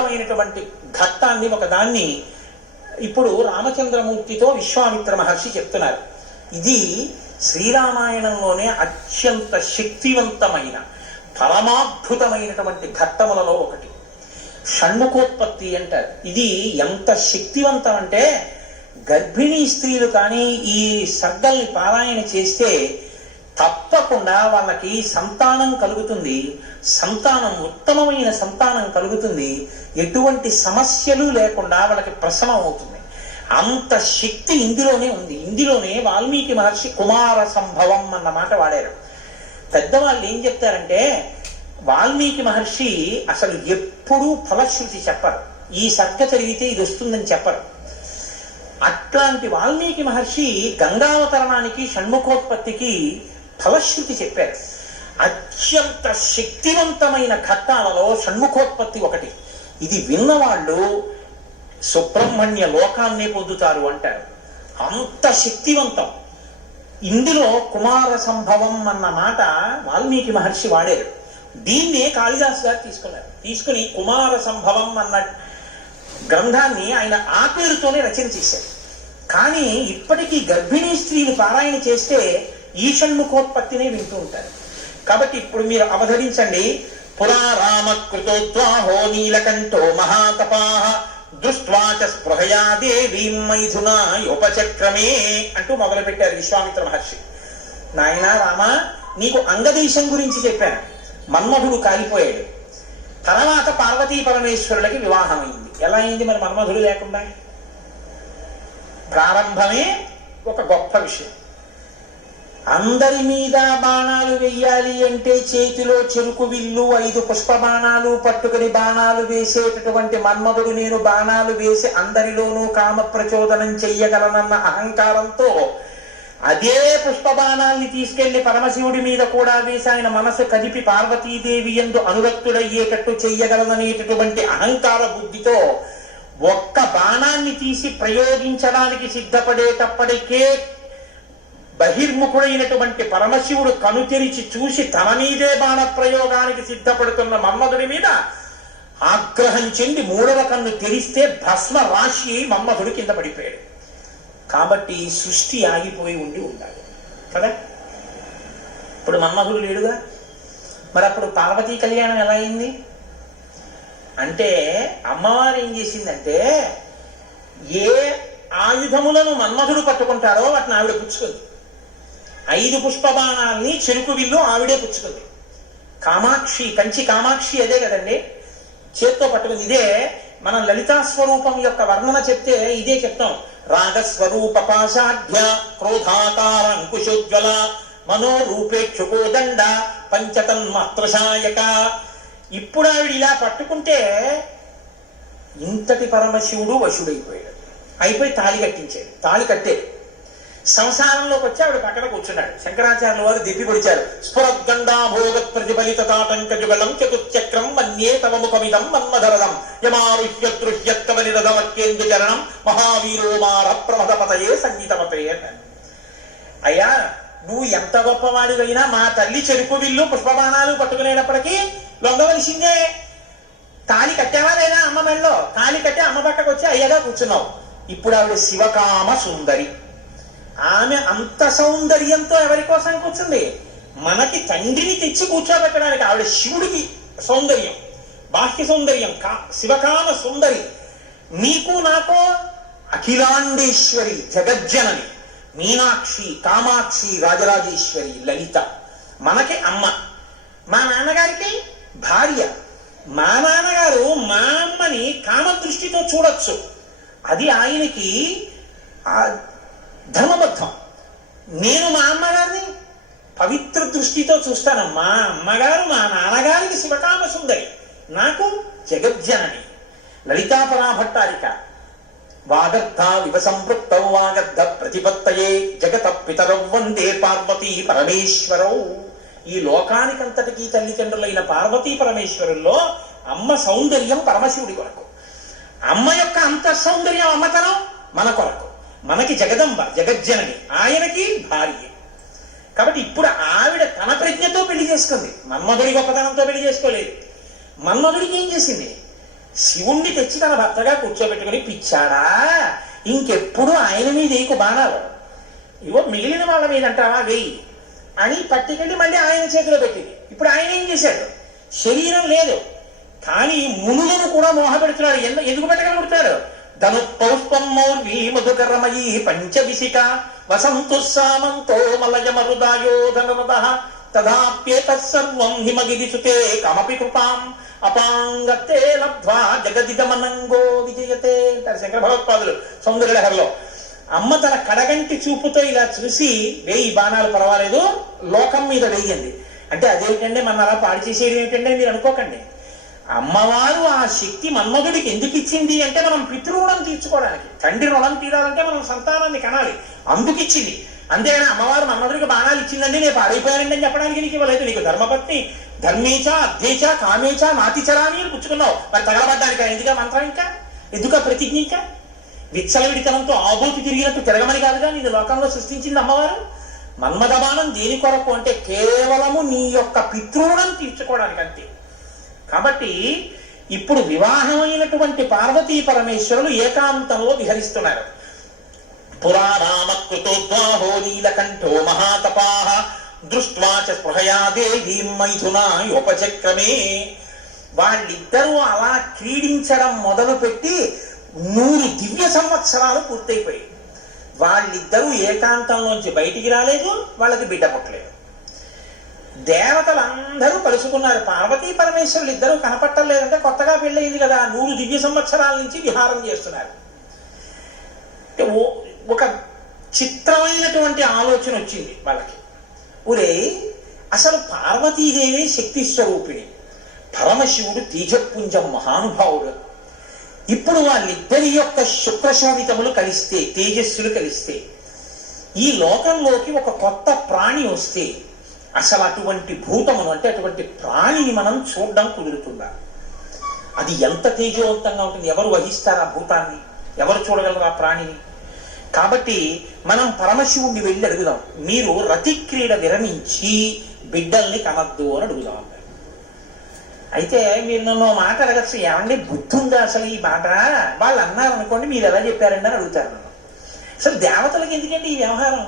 అద్భుతమైనటువంటి ఘట్టాన్ని ఒకదాన్ని ఇప్పుడు రామచంద్రమూర్తితో విశ్వామిత్ర మహర్షి చెప్తున్నారు. ఇది శ్రీరామాయణంలోనే అత్యంత శక్తివంతమైన పరమాద్భుతమైనటువంటి ఘట్టములలో ఒకటి. షణ్ముఖోత్పత్తి అంటారు. ఇది ఎంత శక్తివంతం అంటే గర్భిణీ స్త్రీలు కానీ ఈ సర్గల్ని పారాయణ చేస్తే తప్పకుండా వాళ్ళకి సంతానం కలుగుతుంది. సంతానం ఉత్తమమైన సంతానం కలుగుతుంది. ఎటువంటి సమస్యలు లేకుండా వాళ్ళకి ప్రసవం అవుతుంది. అంత శక్తి ఇందులోనే ఉంది. ఇందులోనే వాల్మీకి మహర్షి కుమార సంభవం అన్న మాట వాడారు. పెద్దవాళ్ళు ఏం చెప్తారంటే వాల్మీకి మహర్షి అసలు ఎప్పుడూ ఫలశ్రుతి చెప్పరు. ఈ సర్గ చదివితే ఇది వస్తుందని చెప్పరు. అట్లాంటి వాల్మీకి మహర్షి గంగావతరణానికి షణ్ముఖోత్పత్తికి ఫలశ్రుతి చెప్పారు. అత్యంత శక్తివంతమైన ఘట్టాలలో షణ్ముఖోత్పత్తి ఒకటి. ఇది విన్నవాళ్ళు సుబ్రహ్మణ్య లోకాన్నే పొందుతారు అంటారు. అంత శక్తివంతం. ఇందులో కుమార సంభవం అన్న మాట వాల్మీకి మహర్షి వాడారు. దీన్నే కాళిదాసు గారు తీసుకున్నారు. తీసుకుని కుమార సంభవం అన్న గ్రంథాన్ని ఆయన ఆ పేరుతోనే రచన చేశారు. కానీ ఇప్పటికీ గర్భిణీ స్త్రీలు పారాయణ చేస్తే ఈ షణ్ముఖోత్పత్తినే వింటూ ఉంటారు. కాబట్టి ఇప్పుడు మీరు అవధరించండి. పురా రామకృతోద్వాహో నీలకంఠో మహాతపాః దృష్ట్వాచ స్పృహయా దేవీం మైథునా యోపచక్రమే అంటూ మొదలుపెట్టారు విశ్వామిత్ర మహర్షి. నాయనా రామ, నీకు అంగదేశం గురించి చెప్పాను. మన్మధుడు కాలిపోయాడు. తర్వాత పార్వతీ పరమేశ్వరులకి వివాహం అయింది. ఎలా అయింది మరి మన్మధుడు లేకుండా? ప్రారంభమే ఒక గొప్ప విషయం. అందరి మీద బాణాలు వెయ్యాలి అంటే చేతిలో చెరుకు విల్లు 5 పుష్ప బాణాలు పట్టుకుని బాణాలు వేసేటటువంటి మన్మధుడు నేను బాణాలు వేసి అందరిలోనూ కామ ప్రచోదనం చెయ్యగలనన్న అహంకారంతో అదే పుష్ప బాణాల్ని తీసుకెళ్లి పరమశివుడి మీద కూడా వేసి ఆయన మనసు కదిపి పార్వతీదేవి యందు అనురక్తుడయ్యేటట్టు చెయ్యగలననేటటువంటి అహంకార బుద్ధితో ఒక్క బాణాన్ని తీసి ప్రయోగించడానికి సిద్ధపడేటప్పటికే బహిర్ముఖుడైనటువంటి పరమశివుడు కనుతెరిచి చూసి తన మీదే బాణ ప్రయోగానికి సిద్ధపడుతున్న మన్మధుడి మీద ఆగ్రహం చెంది 3వ కన్ను తెరిస్తే భస్మ రాశి మన్మధుడు కింద పడిపోయాడు. కాబట్టి సృష్టి ఆగిపోయి ఉండాలి కదా. ఇప్పుడు మన్మధుడు లేడుగా. మరి అప్పుడు పార్వతీ కళ్యాణం ఎలా అయింది అంటే అమ్మవారు ఏం చేసిందంటే ఏ ఆయుధములను మన్మధుడు పట్టుకుంటాడో వాటిని ఆవిడ పుచ్చుకుంది. 5 పుష్ప బాణాల్ని చెరుకు విల్లు ఆవిడే పుచ్చుకుంది. కామాక్షి, కంచి కామాక్షి అదే కదండి, చేత్తో పట్టుకుంది. ఇదే మనం లలితా స్వరూపం యొక్క వర్ణన చెప్తే ఇదే చెప్తాం. రాగస్వరూప పాశాఢ్య క్రోధాకార అంకుశోజ్వల మనోరూపేక్షుకోదండ పంచతన్మాత్రశాయక. ఇప్పుడు ఆవిడ ఇలా పట్టుకుంటే ఇంతటి పరమశివుడు వశుడైపోయాడు. అయిపోయి తాళి కట్టించాడు. తాళి కట్టాడు. సంసారంలోకి వచ్చి ఆవిడ పక్కన కూర్చున్నాడు. శంకరాచార్యుల వారు దిప్పి పొడిచారు. స్ఫురద్గండా భోగత్ ప్రతిఫలిత తాటంక జుగళం చతుశ్చక్రం మన్యే తవ ముఖమిదం మన్మధరదం యమారుహ్యదృహ్యత్వనిరదమత్యేందు చరణం మహావీరో మార ప్రమదపతయే సంగీతపతే అన్నాడు. అయ్యా, నువ్వు ఎంత గొప్పవాడివైనా మా తల్లి చెరుకు విల్లు పుష్పబాణాలు పట్టుకునేటప్పటికీ లొంగవలసిందే. తాళి కట్టావా లేదా అమ్మ మెళ్ళలో? తాళి కట్టి అమ్మ పక్కకు వచ్చి అయ్యగా కూర్చున్నావు. ఇప్పుడు ఆవిడ శివకామ సుందరి. ఆమె అంత సౌందర్యంతో ఎవరి కోసం కూర్చుంది? మనకి తండ్రిని తెచ్చి కూర్చోబెట్టడానికి. ఆవిడ శివుడికి సౌందర్యం, బాహ్య సౌందర్యం, శివకామ సుందరి. నీకు నాకో అఖిలాండేశ్వరి, జగజ్జనని, మీనాక్షి, కామాక్షి, రాజరాజేశ్వరి, లలిత. మనకి అమ్మ. మా నాన్నగారికి భార్య. మా నాన్నగారు మా అమ్మని కామదృష్టితో చూడొచ్చు. అది ఆయనకి ధర్మబద్ధం. నేను మా అమ్మగారిని పవిత్ర దృష్టితో చూస్తాను. మా అమ్మగారు మా నాన్నగారికి శివకామ సుందరి, నాకు జగజ్జనని లలితాపరాభట్టారిక. వాగర్ధ వివ సంపృక్తౌ వాగర్ధ ప్రతిపత్తయే జగత పితరౌ వందే పార్వతీ పరమేశ్వరౌ. ఈ లోకానికంతటికీ తల్లిదండ్రులైన పార్వతీ పరమేశ్వరుల్లో అమ్మ సౌందర్యం పరమశివుడి కొరకు, అమ్మ యొక్క అంత సౌందర్యం అమ్మతనం మన కొరకు. మనకి జగదంబ, జగజ్జనని, ఆయనకి భార్య. కాబట్టి ఇప్పుడు ఆవిడ తన ప్రజ్ఞతో పెళ్లి చేసుకుంది. మన్మధుడి గొప్పతనంతో పెళ్లి చేసుకోలేదు. మన్మధుడికి ఏం చేసింది? శివుణ్ణి తెచ్చి తన భర్తగా కూర్చోబెట్టుకుని, పిచ్చాడా ఇంకెప్పుడు ఆయన మీద ఏకు బాణాలు, ఇవో మిగిలిన వాళ్ళ మీద అంటావా వెయ్యి అని పట్టుకెళ్ళి మళ్ళీ ఆయన చేతిలో పెట్టింది. ఇప్పుడు ఆయన ఏం చేశాడు? శరీరం లేదు కానీ మునులను కూడా మోహపెడుతున్నాడు. ఎందుకు పెట్టగలుగుతాడు? ధను పౌష్పం మౌర్వీ మధుకరమయీ పంచవిశిక వసంతుస్సామంతో మలయమరుదాయోధనరద తదాప్యేతస్సర్వం హిమగిరి సుతే కమపి కృపాం అపాంగతే లబ్ధ్వా జగదిగమనంగో విజయతే అంటారు శంకర భగవత్పాదులు సౌందర్యలహరిలో. అమ్మ తన కడగంటి చూపుతో ఇలా చూసి, వేయి బాణాలు పర్వాలేదు, లోకం మీద వేయండి అంటే అదేమిటండి మన అలా పాడు చేసేది ఏమిటండి మీరు అనుకోకండి. అమ్మవారు ఆ శక్తి మన్మధుడికి ఎందుకు ఇచ్చింది అంటే మనం పితృరుణం తీర్చుకోవడానికి. తండ్రి రుణం తీరాలంటే మనం సంతానాన్ని కనాలి, అందుకు ఇచ్చింది. అంతేగాని అమ్మవారు మన్మధుడికి బాణాలు ఇచ్చిందండి నేను పాడైపోయానండి అని చెప్పడానికి నీకు ఇవ్వలేదు. నీకు ధర్మపత్ని ధర్మేచ అధ్యేచ కామేచ నాతిచరాని అని పుచ్చుకున్నావు, మరి తగలబడ్డానికి ఎందుక మంత్రం, ఇంకా ఎందుక ప్రతిజ్ఞ, ఇంకా విచ్చలవిడితనంతో ఆబోతి తిరిగినట్టు తిరగమని కాదుగా నేను లోకంలో సృష్టించింది అమ్మవారు. మన్మథ బాణం దేని కొరకు అంటే కేవలము నీ యొక్క పితృణం తీర్చుకోవడానికి అంతే. కాబట్టి ఇప్పుడు వివాహమైనటువంటి పార్వతీ పరమేశ్వరులు ఏకాంతంలో విహరిస్తున్నారు. పురారామకృతోద్వాహో నీలకంఠో మహాతపాః దృష్ట్వా చ స్పృహయా దేవీం మైథునాయోపచక్రమే. వాళ్ళిద్దరూ అలా క్రీడించడం మొదలుపెట్టి 100 దివ్య సంవత్సరాలు పూర్తయిపోయాయి. వాళ్ళిద్దరూ ఏకాంతంలోంచి బయటికి రాలేదు, వాళ్ళకి బిడ్డ పుట్టలేదు. దేవతలందరూ కలుసుకున్నారు. పార్వతీ పరమేశ్వరులు ఇద్దరూ కనపట్టలేదంటే కొత్తగా పెళ్ళయింది కదా, 100 దివ్య సంవత్సరాల నుంచి విహారం చేస్తున్నారు. ఒక చిత్రమైనటువంటి ఆలోచన వచ్చింది వాళ్ళకి. ఒరే, అసలు పార్వతీదేవి శక్తి స్వరూపిణి, పరమశివుడు తేజపుంజం మహానుభావుడు. ఇప్పుడు వాళ్ళిద్దరి యొక్క శుక్రశోణితములు కలిస్తే, తేజస్సులు కలిస్తే, ఈ లోకంలోకి ఒక కొత్త ప్రాణి వస్తే అసలు అటువంటి భూతమును అంటే అటువంటి ప్రాణిని మనం చూడడం కుదురుతుందా? అది ఎంత తేజవంతంగా ఉంటుంది? ఎవరు వహిస్తారు ఆ భూతాన్ని? ఎవరు చూడగలరు ఆ ప్రాణిని? కాబట్టి మనం పరమశివుణ్ణి వెళ్ళి అడుగుదాం, మీరు రతి క్రీడ విరమించి బిడ్డల్ని కనద్దు అని అడుగుదాం. అయితే మీరు నన్ను మాట అడగచ్చు, ఏమండి బుద్ధి ఉందా అసలు ఈ మాట? వాళ్ళు అన్నారు అనుకోండి, మీరు ఎలా చెప్పారండి అని అడుగుతారు నన్ను. అసలు దేవతలకు ఎందుకండి ఈ వ్యవహారం?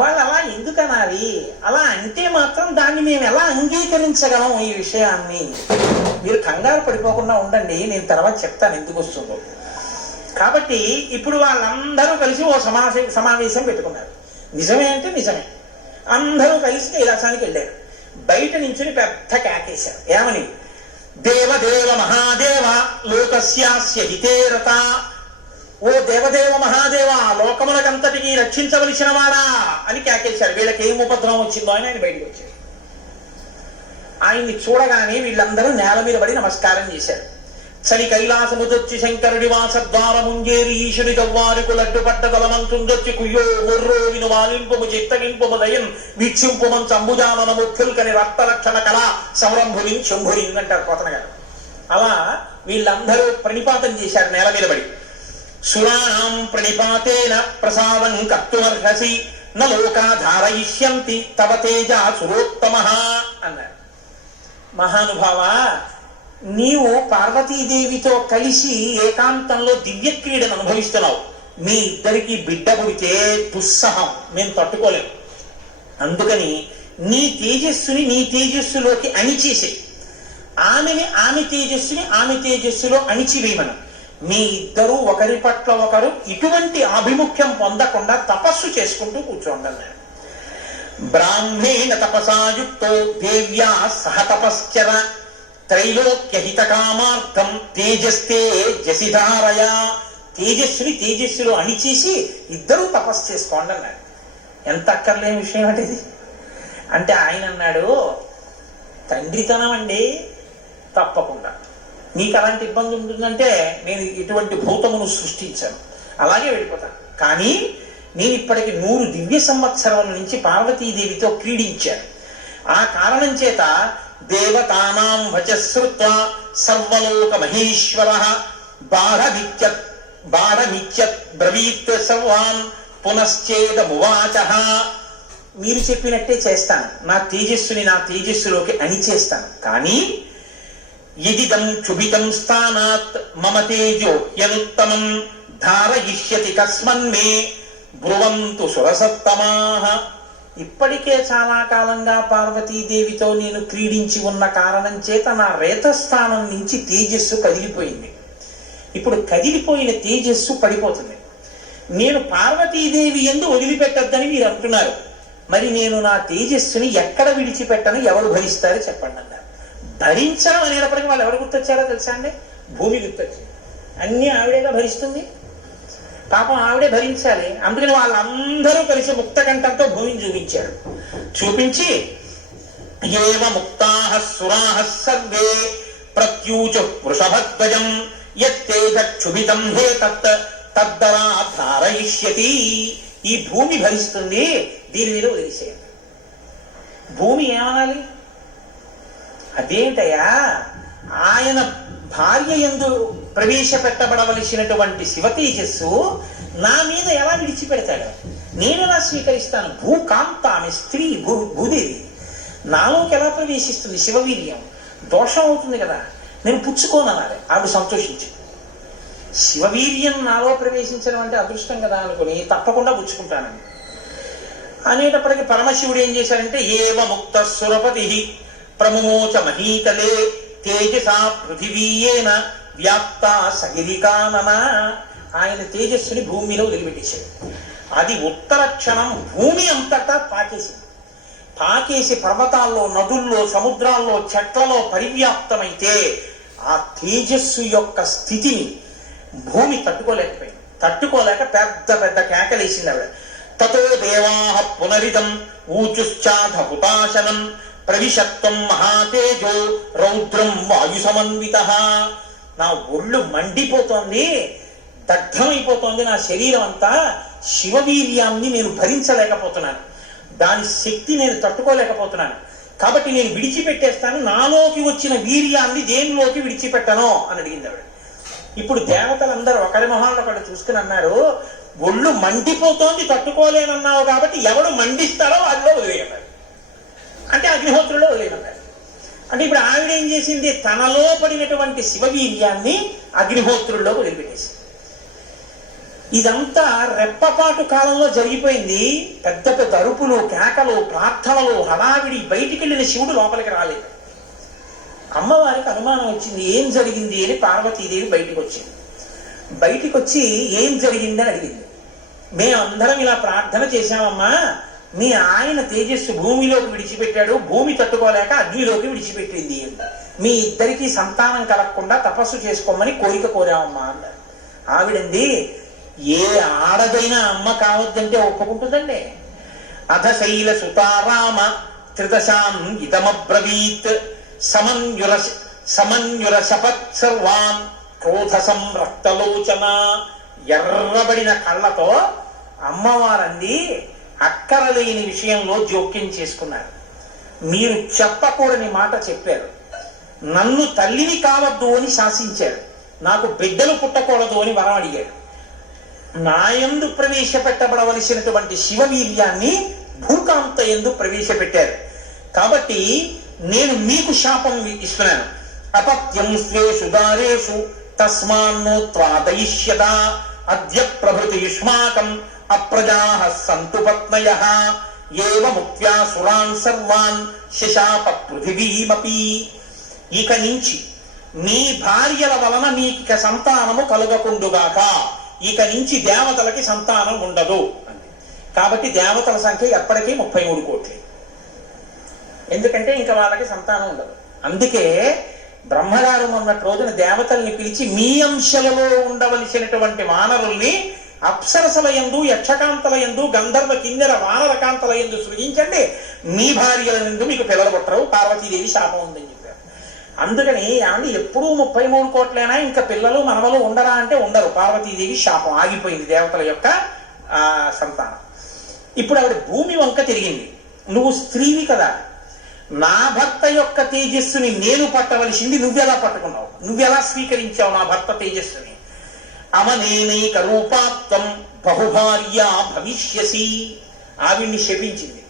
వాళ్ళు అలా ఎందుకు అనాలి? అలా అంటే మాత్రం దాన్ని మేము ఎలా అంగీకరించగలం? ఈ విషయాన్ని మీరు కంగారు పడిపోకుండా ఉండండి, నేను తర్వాత చెప్తాను ఎందుకు వస్తుందో. కాబట్టి ఇప్పుడు వాళ్ళందరూ కలిసి ఓ సమావేశం పెట్టుకున్నారు. నిజమే అంటే నిజమే. అందరూ కలిసి కైలాసానికి వెళ్ళారు. బయట నుంచి పెద్ద కేకేశారు. ఏమని? దేవదేవ మహాదేవ లోకస్యాస్య హితేరత. ఓ దేవదేవ మహాదేవ, లోకములకంతటికి రక్షించవలసిన వాడా అని కేకేశారు. వీళ్ళకి ఏం ఉపద్రవం వచ్చిందో అని ఆయన బయటకు వచ్చారు. ఆయన్ని చూడగానే వీళ్ళందరూ నేల మీద పడి నమస్కారం చేశారు. చలి కైలాసముదొచ్చి శంకరుడి వాసద్వారముంజేరి ఈశుడి గవ్వారికి లడ్డుపడ్డ బలమంతుందొచ్చి కుయ్యో మొర్రో విను వాలింపుము చిత్తగింపుము దయన్ వీక్షింపుమం చంబుజానముఖుల్కని రక్తలక్షణ కళ సంరంభులిం శంభులిం అంటారు కోతన గారు. అలా వీళ్ళందరూ ప్రణిపాతం చేశారు నేల మీద పడి. సురాణం ప్రణిపాతేన ప్రసాదం కర్తుమర్హసి న లోకాధారయిష్యంతి తవ తేజ సురోత్తమః అన్నారు. మహానుభావ, నీవు పార్వతీదేవితో కలిసి ఏకాంతంలో దివ్య క్రీడను అనుభవిస్తున్నావు. మీ ఇద్దరికి బిడ్డ పుడితే దుస్సహం మేము తట్టుకోలేము. అందుకని నీ తేజస్సుని నీ తేజస్సులోకి అణిచేసే, ఆమె తేజస్సుని ఆమె తేజస్సులో అణిచివేయమను. మీ ఇద్దరూ ఒకరి పట్ల ఒకరు ఇటువంటి ఆభిముఖ్యం పొందకుండా తపస్సు చేసుకుంటూ కూర్చోండి అన్నాడు. బ్రాహ్మేణ తపసాయుక్తో దేవ్యా సహ తపశ్చర త్రైలోక్యహిత కామార్థం తేజస్తే జసిధారయ. తేజస్సుని తేజస్సులో అణిచేసి ఇద్దరూ తపస్సు చేసుకోండి అన్నాడు. ఎంత అక్కర్లేని విషయం అంటే ఇది. అంటే ఆయన అన్నాడు, తండ్రితనం అండి, తప్పకుండా నీకు అలాంటి ఇబ్బంది ఉంటుందంటే నేను ఇటువంటి భూతమును సృష్టించాను, అలాగే వెళ్ళిపోతాను. కానీ నేను ఇప్పటికి 100 దివ్య సంవత్సరాల నుంచి పార్వతీదేవితో క్రీడించాను. ఆ కారణం చేత దేవతానాం వచశ్రుత్వా సర్వలోక మహేశ్వరః బాఢమిత్యత్ బ్రవీత్ సర్వాన్ పునశ్చేదమువాచః. మీరు చెప్పినట్టే చేస్తాను, నా తేజస్సుని నా తేజస్సులోకి అణిచేస్తాను. కానీ యదిదం క్షుభితం స్థానాత్ మమ తేజో యనుత్తమం ధారయిష్యతి కస్మన్మే బ్రువంతు సురసత్తమాః. ఇప్పటికే చాలా కాలంగా పార్వతీదేవితో నేను క్రీడించి ఉన్న కారణం చేత నా రేతస్థానం నుంచి తేజస్సు కదిలిపోయింది. ఇప్పుడు కదిలిపోయిన తేజస్సు పడిపోతుంది. నేను పార్వతీదేవి యందు వదిలిపెట్టద్దని మీరు అంటున్నారు. మరి నేను నా తేజస్సుని ఎక్కడ విడిచిపెట్టను, ఎవరు భరిస్తారో చెప్పండి అన్నారు. భరించడం అనేటప్పటికీ వాళ్ళు ఎవరు గుర్తొచ్చారో తెలుసా అండి? భూమి గుర్తొచ్చింది. అన్నీ ఆవిడేగా భరిస్తుంది, పాపం ఆవిడే భరించాలి. అందుకని వాళ్ళందరూ కలిసి ముక్తకంఠంతో భూమిని చూపించారు. చూపించి ఏవ ముక్తాః సురాః సర్వే ప్రత్యూచ వృషభధ్వజం యత్తేజ క్షుభితం హే తత్ తద్దరా ధారయిష్యతి. ఈ భూమి భరిస్తుంది, దీని మీద వదిలేసేయండి. భూమి ఏమనాలి? అదేంటయ్యా, ఆయన భార్య యందు ప్రవేశపెట్టబడవలసినటువంటి శివ తేజస్సు నా మీద ఎలా విడిచిపెడతాడు? నేను ఎలా స్వీకరిస్తాను? భూకాంత, ఆమె స్త్రీ, భూదేవి నాలోకి ఎలా ప్రవేశిస్తుంది? శివవీర్యం దోషం అవుతుంది కదా, నేను పుచ్చుకోననాలి. ఆవిడ సంతోషించి శివవీర్యం నాలో ప్రవేశించడం అంటే అదృష్టం కదా అనుకుని తప్పకుండా పుచ్చుకుంటానని అనేటప్పటికీ పరమశివుడు ఏం చేశాడంటే ఏవ ముక్త సురపతి ప్రముమోచ మహీతలే తేజసా పృథివీయేన వ్యాప్త సగిరికానన. ఆయన తేజస్సుని భూమిలో వదిలిపెట్టేశాడు. అది ఉత్తర క్షణం భూమి అంతటా పాకేసింది. పాకేసి పర్వతాల్లో, నదుల్లో, సముద్రాల్లో, చెట్లలో పరివ్యాప్తమైతే ఆ తేజస్సు యొక్క స్థితిని భూమి తట్టుకోలేకపోయింది. తట్టుకోలేక పెద్ద పెద్ద కేకలేసింది ఆవిడ. తతో దేవాః పునరిదం ఊచుశ్చాధ హుతాశనం ప్రవిశత్వం మహాతేజో రౌద్రం వాయు సమన్వితః. నా ఒళ్ళు మండిపోతోంది, దగ్ధమైపోతోంది నా శరీరం అంతా. శివవీర్యాన్ని నేను భరించలేకపోతున్నాను, దాని శక్తి నేను తట్టుకోలేకపోతున్నాను. కాబట్టి నేను విడిచిపెట్టేస్తాను, నాలోకి వచ్చిన వీర్యాన్ని దేనిలోకి విడిచిపెట్టను అని అడిగింది ఆవిడ. ఇప్పుడు దేవతలందరూ ఒకరి మొహాలను ఒకటి చూసుకుని అన్నారు, ఒళ్ళు మండిపోతోంది, తట్టుకోలేనన్నావు కాబట్టి ఎవడు మండిస్తాడో వాడిలో వదిలేయన్నారు. అంటే అగ్నిహోత్రులో వదిలేయన్నారు. అంటే ఇప్పుడు ఆవిడ ఏం చేసింది? తనలో పడినటువంటి శివవీర్యాన్ని అగ్నిహోత్రుల్లో వదిలిపెట్టేసింది. ఇదంతా రెప్పపాటు కాలంలో జరిగిపోయింది. పెద్ద పెద్ద అరుపులు, కేకలు, ప్రార్థనలు, హడావిడి. బయటికి వెళ్ళిన శివుడు లోపలికి రాలేదు. అమ్మవారికి అనుమానం వచ్చింది, ఏం జరిగింది అని. పార్వతీదేవి బయటికి వచ్చింది. బయటికి వచ్చి ఏం జరిగిందని అడిగింది. మేమందరం ఇలా ప్రార్థన చేశామమ్మా, మీ ఆయన తేజస్సు భూమిలోకి విడిచిపెట్టాడు, భూమి తట్టుకోలేక అగ్నిలోకి విడిచిపెట్టింది. మీ ఇద్దరికీ సంతానం కలగకుండా తపస్సు చేసుకోమని కోరిక కోరామమ్మా అన్నారు. ఆవిడంది, ఏ ఆడదైనా అమ్మ కావద్దంటే ఒప్పుకుంటుందండి. అధశైల సుతారామ త్రిదశాం ఇదమబ్రవీత్ సమన్యుర శపత్ సర్వాన్ క్రోధ సంరక్తలోచన. ఎర్రబడిన కళ్ళతో అమ్మవారంది, అక్కరలేని విషయంలో జోక్యం చేసుకున్నారు. మీరు చెప్పకూడని మాట చెప్పారు. నన్ను తల్లిని కావద్దు అని శాసించారు. నాకు బిడ్డలు పుట్టకూడదు అని వరం అడిగారు. నాయందు ప్రవేశపెట్టబడవలసినటువంటి శివవీర్యాన్ని భూకాంత యందు ప్రవేశపెట్టారు. కాబట్టి నేను మీకు శాపం ఇస్తున్నాను. అపత్యం స్వేషు దారేషు తస్మాన్నో త్వాదయిష్యత అద్య ప్రభృతి యుష్మాకం అప్రజాః సంతు పత్నయః ఏవ ముక్త్యా సురాన్ సర్వాన్ శశాప పృథివీమపి. ఇక నుంచి మీ భార్యల వలన మీకిక సంతానము కలుగకుండుగాక. ఇక నుంచి దేవతలకి సంతానం ఉండదు అంది. కాబట్టి దేవతల సంఖ్య ఎప్పటికీ 33 కోట్లు. ఎందుకంటే ఇంకా వాళ్ళకి సంతానం ఉండదు. అందుకే బ్రహ్మగారు మొన్నటి రోజున దేవతల్ని పిలిచి, మీ అంశలలో ఉండవలసినటువంటి వానరుల్ని అప్సరసల యందు, యక్షకాంతల యందు, గంధర్వ కిన్నెర వానరకాంతల యందు సృజించండి, మీ భార్యల యందు మీకు పిల్లలు పుట్టరు, పార్వతీదేవి శాపం ఉందని చెప్పారు. అందుకని ఏమండి, ఎప్పుడూ 33 కోట్లైనా ఇంకా పిల్లలు మనవలు ఉండరా అంటే ఉండరు. పార్వతీదేవి శాపం ఆగిపోయింది, దేవతల యొక్క సంతానం. ఇప్పుడు ఆవిడ భూమి వంక తిరిగింది. నువ్వు స్త్రీవి కదా, నా భర్త యొక్క తేజస్సుని నేను పట్టవలసింది నువ్వెలా పట్టుకున్నావు? నువ్వెలా స్వీకరించావు నా భర్త తేజస్సుని? అమనేనైక రూపాప్తం బహుభార్యా భవిష్యసి. ఆవిడ్ని శపించింది.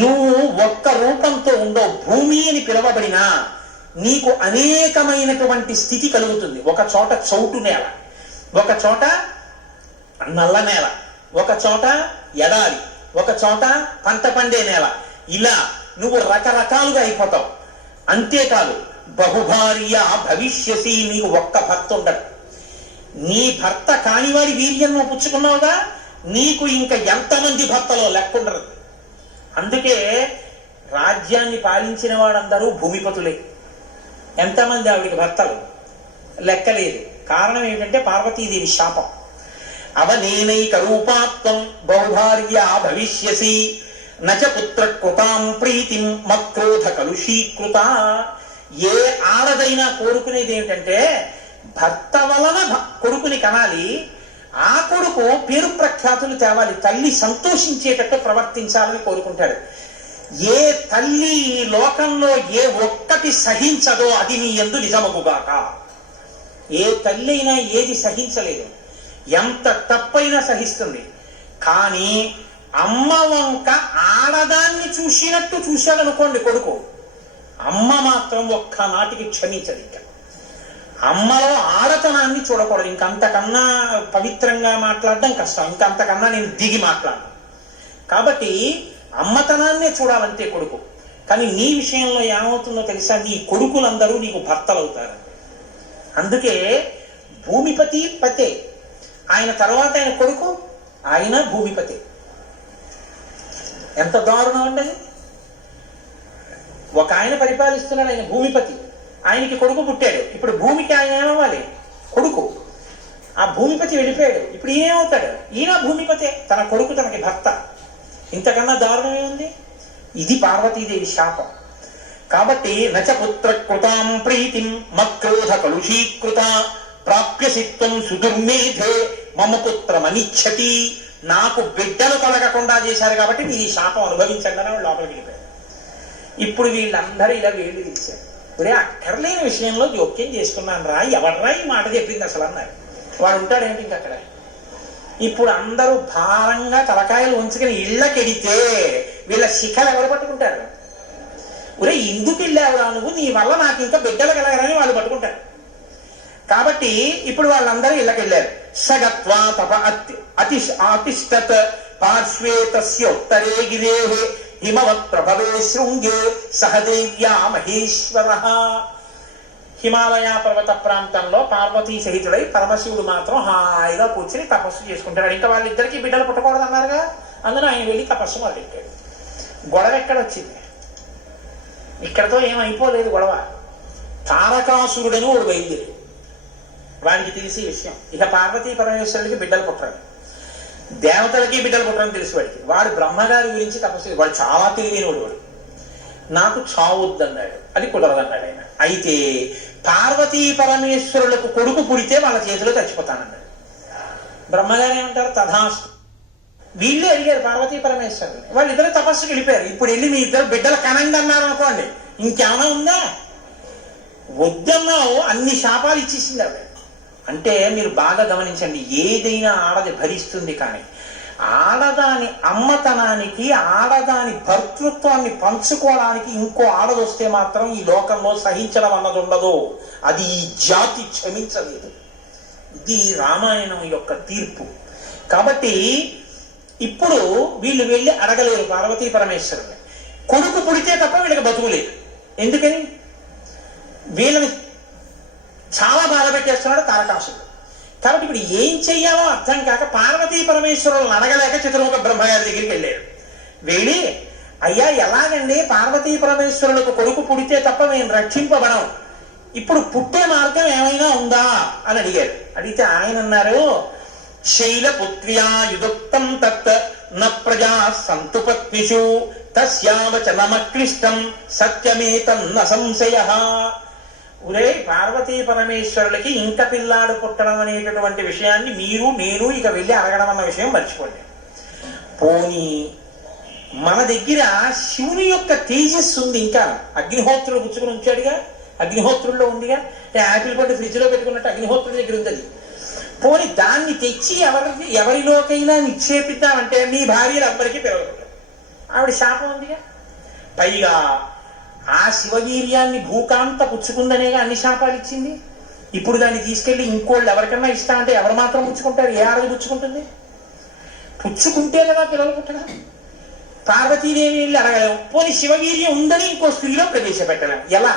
నువ్వు ఒక్క రూపంతో ఉండవు, భూమి అని పిలవబడినా నీకు అనేకమైనటువంటి స్థితి కలుగుతుంది. ఒక చోట చౌటు నేల, ఒక చోట నల్ల నేల, ఒక చోట ఎడారి, ఒక చోట పంట పండే నేల. ఇలా నువ్వు రకరకాలుగా అయిపోతావు. అంతేకాదు బహుభార్య భవిష్యసి, నీకు ఒక్క భర్త ఉండడు. నీ భర్త కానివాడి వీర్యం నువ్వు పుచ్చుకున్నావుగా, నీకు ఇంకా ఎంతమంది భర్తలో లెక్కుండరు. అందుకే రాజ్యాన్ని పాలించిన వాడందరూ భూమిపతులే. ఎంతమంది ఆవిడికి భర్తలు లెక్కలేదు. కారణం ఏమిటంటే పార్వతీదేవి శాపం. అవనేనైక రూపాత్వం బహుభార్య భవిష్యసి నచ పుత్ర కృతాం ప్రీతిం మక్రోధ కలుషీకృత. ఏ ఆడదైనా కోరుకునేది ఏమిటంటే భర్త వలన కొడుకుని కనాలి, ఆ కొడుకు పేరు ప్రఖ్యాతులు తేవాలి, తల్లి సంతోషించేటట్టు ప్రవర్తించాలని కోరుకుంటాడు. ఏ తల్లి ఈ లోకంలో ఏ ఒక్కటి సహించదో అది నీ యందు నిజమగుగాక. ఏ తల్లి అయినా ఏది సహించలేదు, ఎంత తప్పైనా సహిస్తుంది. కానీ అమ్మ వంక ఆడదాన్ని చూసినట్టు చూశాడనుకోండి కొడుకు, అమ్మ మాత్రం ఒక్కనాటికి క్షమించదు. ఇంకా అమ్మలో ఆడతనాన్ని చూడకూడదు. ఇంకంతకన్నా పవిత్రంగా మాట్లాడడం కష్టం, ఇంకంతకన్నా నేను దిగి మాట్లాడను. కాబట్టి అమ్మతనాన్నే చూడాలంటే కొడుకు. కానీ నీ విషయంలో ఏమవుతుందో తెలుసా, నీ కొడుకులందరూ నీకు భర్తలు అవుతారు. అందుకే భూమిపతి పతే, ఆయన తర్వాత ఆయన కొడుకు, ఆయన భూమిపతి. ఎంత దారుణం అండి. ఒక ఆయన పరిపాలిస్తున్నాడు, ఆయన భూమిపతి, ఆయనకి కొడుకు పుట్టాడు. ఇప్పుడు భూమికి ఆయన ఏమవ్వాలి? కొడుకు. ఆ భూమిపతి వెళ్ళిపోయాడు, ఇప్పుడు ఈయన ఏమవుతాడు? ఈయన భూమిపతే, తన కొడుకు తనకి భర్త. ఇంతకన్నా దారుణమే ఉంది. ఇది పార్వతీదేవి శాపం. కాబట్టి నచ పుత్ర కృతాం ప్రీతిం మక్రోధ కలుషీకృత ప్రాప్యసిత్వం సుదుర్మేధే మమ పుత్రమనిచ్చతి. నాకు బిడ్డలు కలగకుండా చేశారు కాబట్టి మీరు ఈ శాపం అనుభవించండి అని లోపలికి వెళ్ళిపోయారు. ఇప్పుడు వీళ్ళందరూ ఇలా వేళ్ళు తీశారు. ఒరే అక్కర్లేని విషయంలో జోక్యం చేసుకున్నాను రా, ఎవర్రా ఈ మాట చెప్పింది అసలు అన్నారు. వాడు ఉంటాడేంటి ఇంక అక్కడ. ఇప్పుడు అందరూ భారంగా తలకాయలు ఉంచుకుని ఇళ్ళకెడితే వీళ్ళ శిఖలు ఎవరు పట్టుకుంటారు? ఒరే ఎందుకు వెళ్ళావురా నువ్వు, నీ వల్ల నాకు ఇంకా బిడ్డలు కలగరని వాళ్ళు పట్టుకుంటారు. కాబట్టి ఇప్పుడు వాళ్ళందరూ ఇళ్ళకెళ్ళారు. సగత్వా తప అతిష్టత్ పార్శ్వే తస్యోత్తరే గిరే హిమవత్ ప్రభవే శృంగే సహదేవ్యా మహేశ్వరః. హిమాలయ పర్వత ప్రాంతంలో పార్వతీ సహితుడై పరమశివుడు మాత్రం హాయిగా కూర్చుని తపస్సు చేసుకుంటాడు. ఇంకా వాళ్ళిద్దరికీ బిడ్డలు పుట్టకూడదు అన్నారుగా, అందులో ఆయన వెళ్ళి తపస్సు మొదలెట్టాడు. గొడవ ఎక్కడొచ్చింది? ఇక్కడతో ఏమైపోలేదు గొడవ. తారకాసురుడని వాడు బయలుదేరి, వాడికి తెలిసి విషయం ఇక పార్వతీ పరమేశ్వరుడికి బిడ్డలు పుట్టరు, దేవతలకి బిడ్డలు పుట్టరని తెలిసి వాడికి. వాడు బ్రహ్మగారి గురించి తపస్సు, వాడు చాలా తెలివైనవాడు. వాడు నాకు చావొద్దన్నాడు, అది కుదరదన్నాడు ఆయన. అయితే పార్వతీ పరమేశ్వరులకు కొడుకు పుడితే వాళ్ళ చేతిలో చచ్చిపోతానన్నాడు. బ్రహ్మగారు ఏమంటారు? తథాస్తు. వీళ్ళే అడిగారు పార్వతీ పరమేశ్వరుని, వాళ్ళిద్దరు తపస్సుకి వెళ్ళిపోయారు. ఇప్పుడు వెళ్ళి మీ ఇద్దరు బిడ్డలు కనండి అన్నారు అనుకోండి, ఇంకేమైనా ఉందా? వద్దన్నావు, అన్ని శాపాలు ఇచ్చేసింది ఆవిడ. అంటే మీరు బాగా గమనించండి, ఏదైనా ఆడది భరిస్తుంది, కానీ ఆడదాని అమ్మతనానికి, ఆడదాని భర్తృత్వాన్ని పంచుకోవడానికి ఇంకో ఆడదొస్తే మాత్రం ఈ లోకంలో సహించడం అన్నది ఉండదు. అది ఈ జాతి క్షమించలేదు. ఇది రామాయణం యొక్క తీర్పు. కాబట్టి ఇప్పుడు వీళ్ళు వెళ్ళి అడగలేరు పార్వతీ పరమేశ్వరుని. కొడుకు పుడితే తప్ప వీళ్ళకి బతుకులేదు. ఎందుకని? వీళ్ళని చాలా బాధ పెట్టేస్తున్నాడు తారకాసుడు. కాబట్టి ఇప్పుడు ఏం చెయ్యాలో అర్థం కాక పార్వతీ పరమేశ్వరులను అడగలేక చతుర్ముఖ బ్రహ్మగారి దగ్గరికి వెళ్ళారు. వెళ్ళి, అయ్యా ఎలాగండి పార్వతీ పరమేశ్వరులకు కొడుకు పుడితే తప్ప మేము రక్షింపబడం, ఇప్పుడు పుట్టే మార్గం ఏమైనా ఉందా అని అడిగారు. అడిగితే ఆయన అన్నారు, శైలపుత్ర్యా యుదుక్తం తత్ న ప్రజా సంతు పత్నిషు తస్యావచనమక్లిష్టం సత్యమేతన్న సంశయః. ఒరే పార్వతీ పరమేశ్వరులకి ఇంక పిల్లాడు పుట్టడం అనేటటువంటి విషయాన్ని మీరు నేను ఇక వెళ్ళి అడగడం అన్న విషయం మర్చిపోండి. పోనీ మన దగ్గర శివుని యొక్క తేజస్సు ఉంది, ఇంకా అగ్నిహోత్రుడు పుచ్చుకుని ఉంచాడుగా, అగ్నిహోత్రుల్లో ఉందిగా, యాపిల్ పండు ఫ్రిడ్జ్ లో పెట్టుకున్నట్టు అగ్నిహోత్రుడి దగ్గర ఉంది. పోని దాన్ని తెచ్చి ఎవరిలోకైనా నిక్షేపిద్దామంటే మీ భార్యలు అందరికీ పిలవకూడదు, ఆవిడ శాపం ఉందిగా. పైగా ఆ శివవీర్యాన్ని భూకాంత పుచ్చుకుందనేగా అన్ని శాపాలు ఇచ్చింది. ఇప్పుడు దాన్ని తీసుకెళ్లి ఇంకోళ్ళు ఎవరికన్నా ఇస్తామంటే ఎవరు మాత్రం పుచ్చుకుంటారు? ఏ ఆడది పుచ్చుకుంటుంది? పుచ్చుకుంటే కదా పిల్లలు పుట్టడం. పార్వతీదేవి వెళ్ళి అడగలేము, పోనీ శివవీర్యం ఉందని ఇంకో స్త్రీలో ప్రవేశపెట్టలేము. ఎలా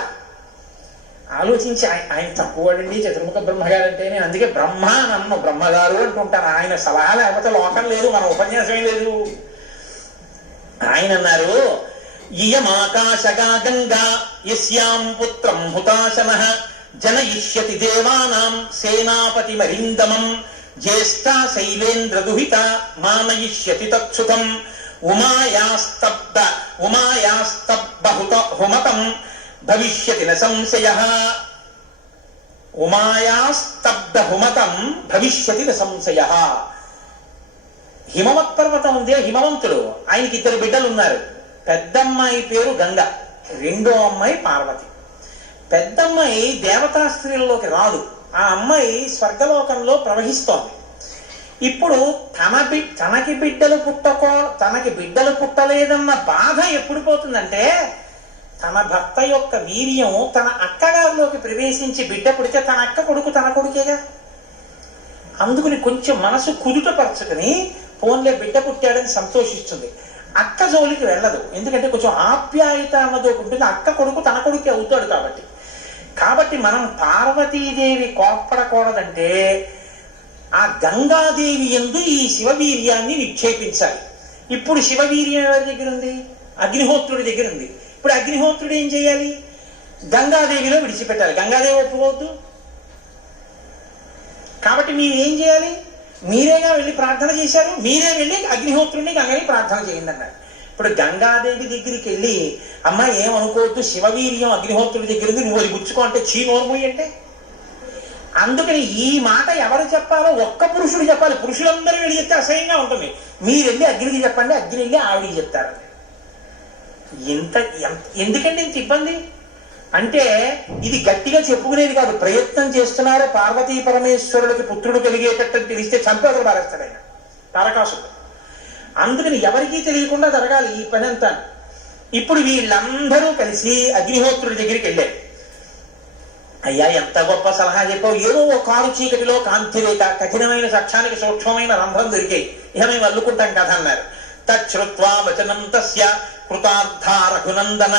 ఆలోచించి ఆయన తక్కువడండి చతుర్ముఖ బ్రహ్మగారు అంటే. నేను అందుకే బ్రహ్మ నన్ను బ్రహ్మగారు అంటుంటాను. ఆయన సలహా లేకపోతే లోకం లేదు, మన ఉపన్యాసమే లేదు. ఆయన అన్నారు, ఇయమాకాశగా గంగా యస్యాం పుత్రం హుతాశనః జనయిష్యతి దేవానాం సేనాపతి మరిందమం జ్యేష్ఠ శైలేంద్ర దుహిత మానయిష్యతి తత్సుతం ఉమాయాస్తబ్ద హుమతం భవిష్యతి న సంశయః. ఉమాయాస్తబ్ద హుమతం భవిష్యతి న సంశయః. హిమవత్ పర్వతం ఉందే, హిమవంతుడు, ఆయనకి 2 బిడ్డలు ఉన్నారు. పెద్దమ్మాయి పేరు గంగ, రెండో అమ్మాయి పార్వతి. పెద్దమ్మాయి దేవతా స్త్రీలలోకి రాదు. ఆ అమ్మాయి స్వర్గలోకంలో ప్రవహిస్తోంది. ఇప్పుడు తనకి బిడ్డలు పుట్టలేదన్న బాధ ఎప్పుడు పోతుందంటే, తన భర్త యొక్క వీర్యం తన అక్కగారిలోకి ప్రవేశించి బిడ్డ పుడితే తన అక్క కొడుకు తన కొడుకేగా. అందుకుని కొంచెం మనసు కుదుటపరచుకుని ఫోన్లే బిడ్డ పుట్టాడని సంతోషిస్తుంది. అక్క జోలికి వెళ్ళదు, ఎందుకంటే కొంచెం ఆప్యాయత అన్నది ఉంటుంది. అక్క కొడుకు తన కొడుకే అవుతాడు కాబట్టి మనం పార్వతీదేవి కోప్పడకూడదంటే ఆ గంగాదేవి యందు ఈ శివవీర్యాన్ని నిక్షేపించాలి. ఇప్పుడు శివవీర్యం ఎవరి దగ్గర ఉంది? అగ్నిహోత్రుడి దగ్గర ఉంది. ఇప్పుడు అగ్నిహోత్రుడు ఏం చేయాలి? గంగాదేవిలో విడిచిపెట్టాలి. గంగాదేవి ఒప్పుకోవద్దు. కాబట్టి మీరు ఏం చేయాలి? మీరేగా వెళ్ళి ప్రార్థన చేశారు, మీరే వెళ్ళి అగ్నిహోత్రుడిని గంగని ప్రార్థన చేయండి అన్నారు. ఇప్పుడు గంగాదేవి దగ్గరికి వెళ్ళి, అమ్మ ఏమనుకోవద్దు, శివవీర్యం అగ్నిహోత్రుడి దగ్గర ఉంది, నువ్వు అది గుచ్చుకో అంటే చీనోర్మోయి అంటే. అందుకని ఈ మాట ఎవరు చెప్పాలో ఒక్క పురుషుడు చెప్పాలి. పురుషులందరూ వెళ్ళి చెప్తే అసహ్యంగా ఉంటుంది. మీరు వెళ్ళి అగ్నికి చెప్పండి, అగ్ని వెళ్ళి ఆవిడికి చెప్తారు. ఎందుకండి ఇంత ఇబ్బంది అంటే? ఇది గట్టిగా చెప్పుకునేది కాదు, ప్రయత్నం చేస్తున్నారు. పార్వతీ పరమేశ్వరుడికి పుత్రుడు కలిగేటట్టు తెలిస్తే చంపేదలు పారేస్తాడు ఆయన తారకాసుడు. అందుకని ఎవరికీ తెలియకుండా జరగాలి ఈ పని అంతా. ఇప్పుడు వీళ్ళందరూ కలిసి అగ్నిహోత్రుడి దగ్గరికి వెళ్ళారు. అయ్యా ఎంత గొప్ప సలహా చెప్పావు, ఏదో ఒక కారు చీకటిలో కాంతి రేఖ, కఠినమైన సాక్ష్యానికి సూక్ష్మమైన రంధ్రం దొరికాయి, ఇక మేము అల్లుకుంటాం కథ అన్నారు. తచ్చుత్వా వచనం తస్య కృతార్థ రఘునందన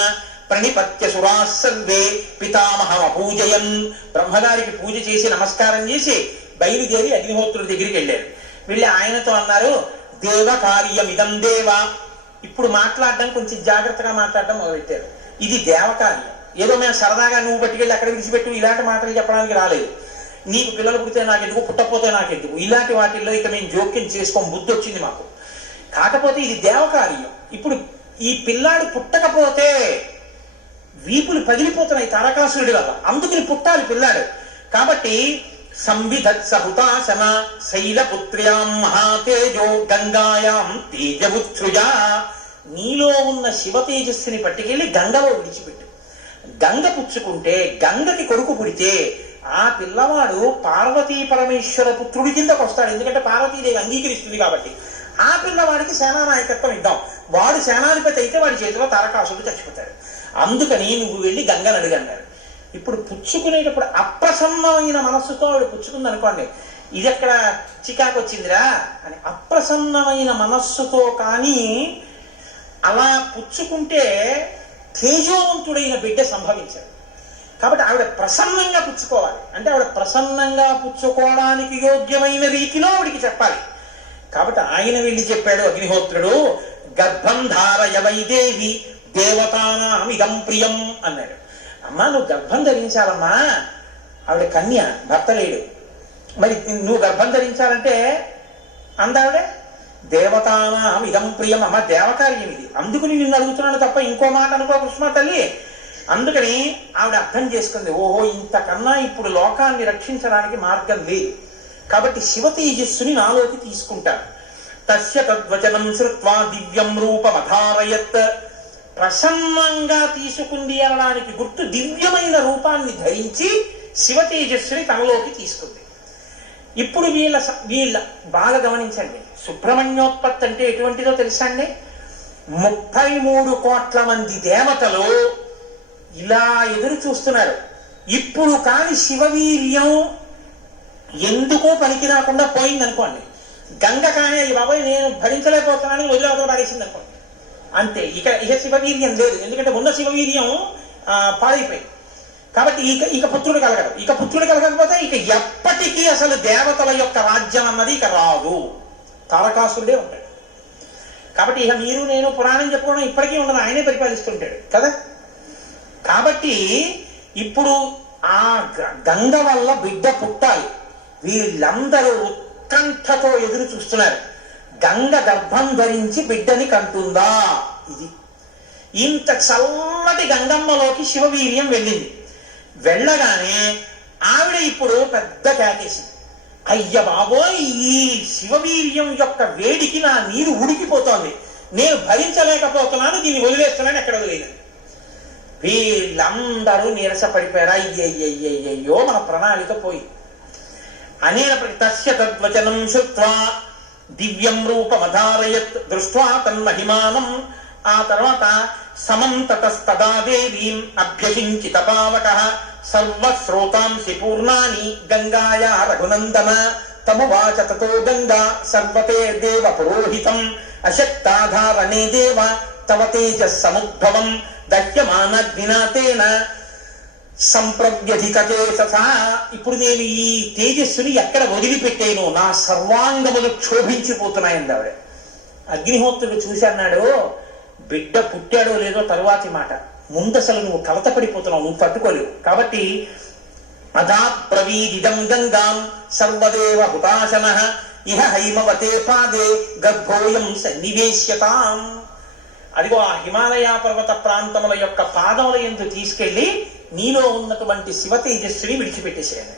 ప్రణిపత్య సురాసర్వే పితామహం అపూజయన్. బ్రహ్మగారికి పూజ చేసి నమస్కారం చేసి బయలుదేరి అగ్నిహోత్రుడి దగ్గరికి వెళ్ళారు. వెళ్ళి ఆయనతో అన్నారు, దేవ కార్యమిదం దేవ. ఇప్పుడు మాట్లాడడం కొంచెం జాగ్రత్తగా మాట్లాడడం మొదలెట్టారు. ఇది దేవకార్యం, ఏదో మేము సరదాగా నువ్వు పట్టుకెళ్ళి అక్కడ విడిచిపెట్టు ఇలాంటి మాటలు చెప్పడానికి రాలేదు. నీకు పిల్లలు పుడితే నాకెందుకు, పుట్టకపోతే నాకెందుకు, ఇలాంటి వాటిల్లో ఇక మేము జోక్యం చేసుకోం, బుద్ధి వచ్చింది మాకు. కాకపోతే ఇది దేవకార్యం. ఇప్పుడు ఈ పిల్లాడు పుట్టకపోతే వీపులు పగిలిపోతున్నాయి తారకాసురుడి వల్ల, అందుకని పుట్టాలి పిల్లాడు. కాబట్టి సంవిధత్స హుతాశన శైలపుత్ర్యాం మహాతేజో గంగాయాం తేజవుత్సృజా. నీలో ఉన్న శివ తేజస్సుని పట్టుకెళ్ళి గంగలో విడిచిపెట్టు. గంగ పుచ్చుకుంటే, గంగకి కొడుకు పుడితే ఆ పిల్లవాడు పార్వతీ పరమేశ్వర పుత్రుడి కిందకు వస్తాడు. ఎందుకంటే పార్వతీదేవి అంగీకరిస్తుంది కాబట్టి. ఆ పిల్లవాడికి సేనానాయకత్వం ఇద్దాం. వాడు సేనాధిపతి అయితే వాడి చేతిలో తారకాసుడు చచ్చిపోతాడు. అందుకని నువ్వు వెళ్ళి గంగను అడిగన్నారు. ఇప్పుడు పుచ్చుకునేటప్పుడు అప్రసన్నమైన మనస్సుతో ఆవిడ పుచ్చుకుంది అనుకోండి, ఇది ఎక్కడ చికాకు వచ్చిందిరా అని. అప్రసన్నమైన మనస్సుతో కానీ అలా పుచ్చుకుంటే తేజోవంతుడైన బిడ్డ సంభవించాడు. కాబట్టి ఆవిడ ప్రసన్నంగా పుచ్చుకోవాలి. అంటే ఆవిడ ప్రసన్నంగా పుచ్చుకోవడానికి యోగ్యమైన రీతిలో ఆవిడికి చెప్పాలి. కాబట్టి ఆయన వెళ్ళి చెప్పాడు అగ్నిహోత్రుడు, గర్భం ధారయ వైదేవి దేవతానాం ఇదం ప్రియం అన్నాడు. అమ్మా నువ్వు గర్భం ధరించాలమ్మా, ఆవిడ కన్య, భర్త లేడు, మరి నువ్వు గర్భం ధరించాలంటే అందావిడే దేవతానాం ఇదం ప్రియం. అమ్మ దేవకార్యం ఇది, అందుకుని నిన్ను అడుగుతున్నాను తప్ప ఇంకో మాట అనుకో కృష్ణ తల్లి. అందుకని ఆవిడ అర్థం చేసుకుంది, ఓహో ఇంతకన్నా ఇప్పుడు లోకాన్ని రక్షించడానికి మార్గం లేదు, కాబట్టి శివ తేజస్సుని నాలోకి తీసుకుంటాను. తస్య తద్వచనం శ్రుత్వా దివ్యం రూపమధారయత్. ప్రసన్నంగా తీసుకుంది అనడానికి గుర్తు దివ్యమైన రూపాన్ని ధరించి శివ తేజస్సుని తనలోకి తీసుకుంది. ఇప్పుడు వీళ్ళ బాగా గమనించండి, సుబ్రహ్మణ్యోత్పత్తి అంటే ఎటువంటిదో తెలుసా అండి? 33 కోట్ల మంది దేవతలు ఇలా ఎదురు చూస్తున్నారు. ఇప్పుడు కాని శివవీర్యం ఎందుకో పనికి రాకుండా పోయిందనుకోండి, గంగ కానీ ఈ బాబాయ్ నేను భరించలేకపోతున్నానని వదిలేవతల పడేసింది అనుకోండి, అంతే. ఇక శివవీర్యం లేదు, ఎందుకంటే ఉన్న శివవీర్యం పాడైపోయింది. కాబట్టి ఇక పుత్రుడు కలగడు. ఇక పుత్రుడు కలగకపోతే ఇక ఎప్పటికీ అసలు దేవతల యొక్క రాజ్యం అన్నది ఇక రాదు, తారకాసురుడే ఉంటాడు. కాబట్టి ఇక మీరు నేను పురాణం చెప్పుకోవడం ఇప్పటికీ ఉండదు, ఆయనే పరిపాలిస్తుంటాడు కదా. కాబట్టి ఇప్పుడు ఆ గంగ వల్ల బిడ్డ పుట్టాలి, వీళ్ళందరూ ఉత్కంఠతో ఎదురు చూస్తున్నారు. గంగ గర్భం ధరించి బిడ్డని కంటుందా? ఇది ఇంత చల్లటి గంగమ్మలోకి శివవీర్యం వెళ్ళింది. వెళ్ళగానే ఆవిడ ఇప్పుడు పెద్ద కేకేసింది, అయ్య బాబోయ్, ఈ శివవీర్యం యొక్క వేడికి నా నీరు ఉడికిపోతోంది, నేను భరించలేకపోతున్నాను, దీన్ని వదిలేస్తున్నాను. ఎక్కడ వదిలేదు. వీళ్ళందరూ నీరసపడిపోయారు. అయ్యయ్యయ్యయ్యో మన ప్రణాళిక పోయి అనేనప్పటికీ తస్య తద్వచనం శ్రుత్వా దివ్యం రూపమధారయత్ దృష్ట్వా తన్మహిమానం. ఆ తర్వాత సమం తతస్తదా దేవీం అభ్యసించిత పావకః సర్వశ్రోతాంసి పూర్ణాని గంగాయా రఘునందన తమువాచ తతో గంగా సర్వతే దేవ పురోహితం అశక్తాధారణే దేవ తవ తేజస్ సముద్భవం దహ్యమానగ్నినాతేన సంప్రవ్యధికచేసస. ఇప్పుడు నేను ఈ తేజస్సుని ఎక్కడ వదిలిపెట్టేను, నా సర్వాంగములు క్షోభించిపోతున్నాయండి ఆవిడ. అగ్నిహోత్రుడు చూసి అన్నాడు, బిడ్డ పుట్టాడో లేదో తరువాతి మాట, ముందసలు నువ్వు కలతపడిపోతున్నావు, నువ్వు తట్టుకోలేవు. కాబట్టి అదా ప్రవీదిదం గంగాం సర్వదేవ హుతాశనః ఇహ హైమవతే పాదే గర్భోయం సన్నివేశ్యతాం. అదిగో ఆ హిమాలయ పర్వత ప్రాంతముల యొక్క పాదముల యందు తీసుకెళ్లి నీలో ఉన్నటువంటి శివ తేజస్సుని విడిచిపెట్టేసేయండి.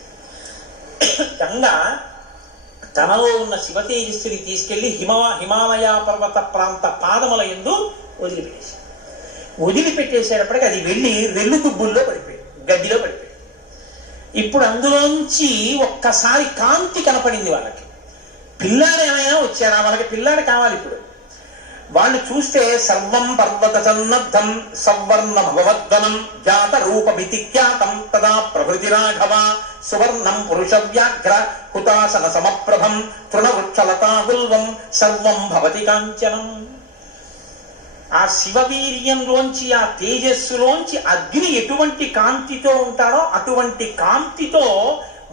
గంగ తనలో ఉన్న శివ తేజస్సుని తీసుకెళ్లి హిమాలయ పర్వత ప్రాంత పాదముల యందు వదిలిపెట్టేశాడు. వదిలిపెట్టేసేటప్పటికి అది వెళ్ళి రెల్లు దుబ్బుల్లో పడిపోయాడు, గడ్డిలో పడిపోయాడు. ఇప్పుడు అందులోంచి ఒక్కసారి కాంతి కనపడింది వాళ్ళకి. పిల్లాడు ఏమైనా వచ్చారా? వాళ్ళకి పిల్లాడు కావాలి. ఇప్పుడు వాళ్ళు చూస్తే సర్వం పర్వత సన్నద్ధం సవర్ణ భగవద్వనం జాత రూపమితిఖ్యాతం తదా ప్రభృతి రాఘవ సువర్ణం పురుష వ్యాఘ్ర హుతాసన సమప్రభం తృణవృక్షలతాగుల్వం సర్వం భవతి కాంచనం. ఆ శివవీర్యంలోంచి, ఆ తేజస్సులోంచి అగ్ని ఎటువంటి కాంతితో ఉంటాడో అటువంటి కాంతితో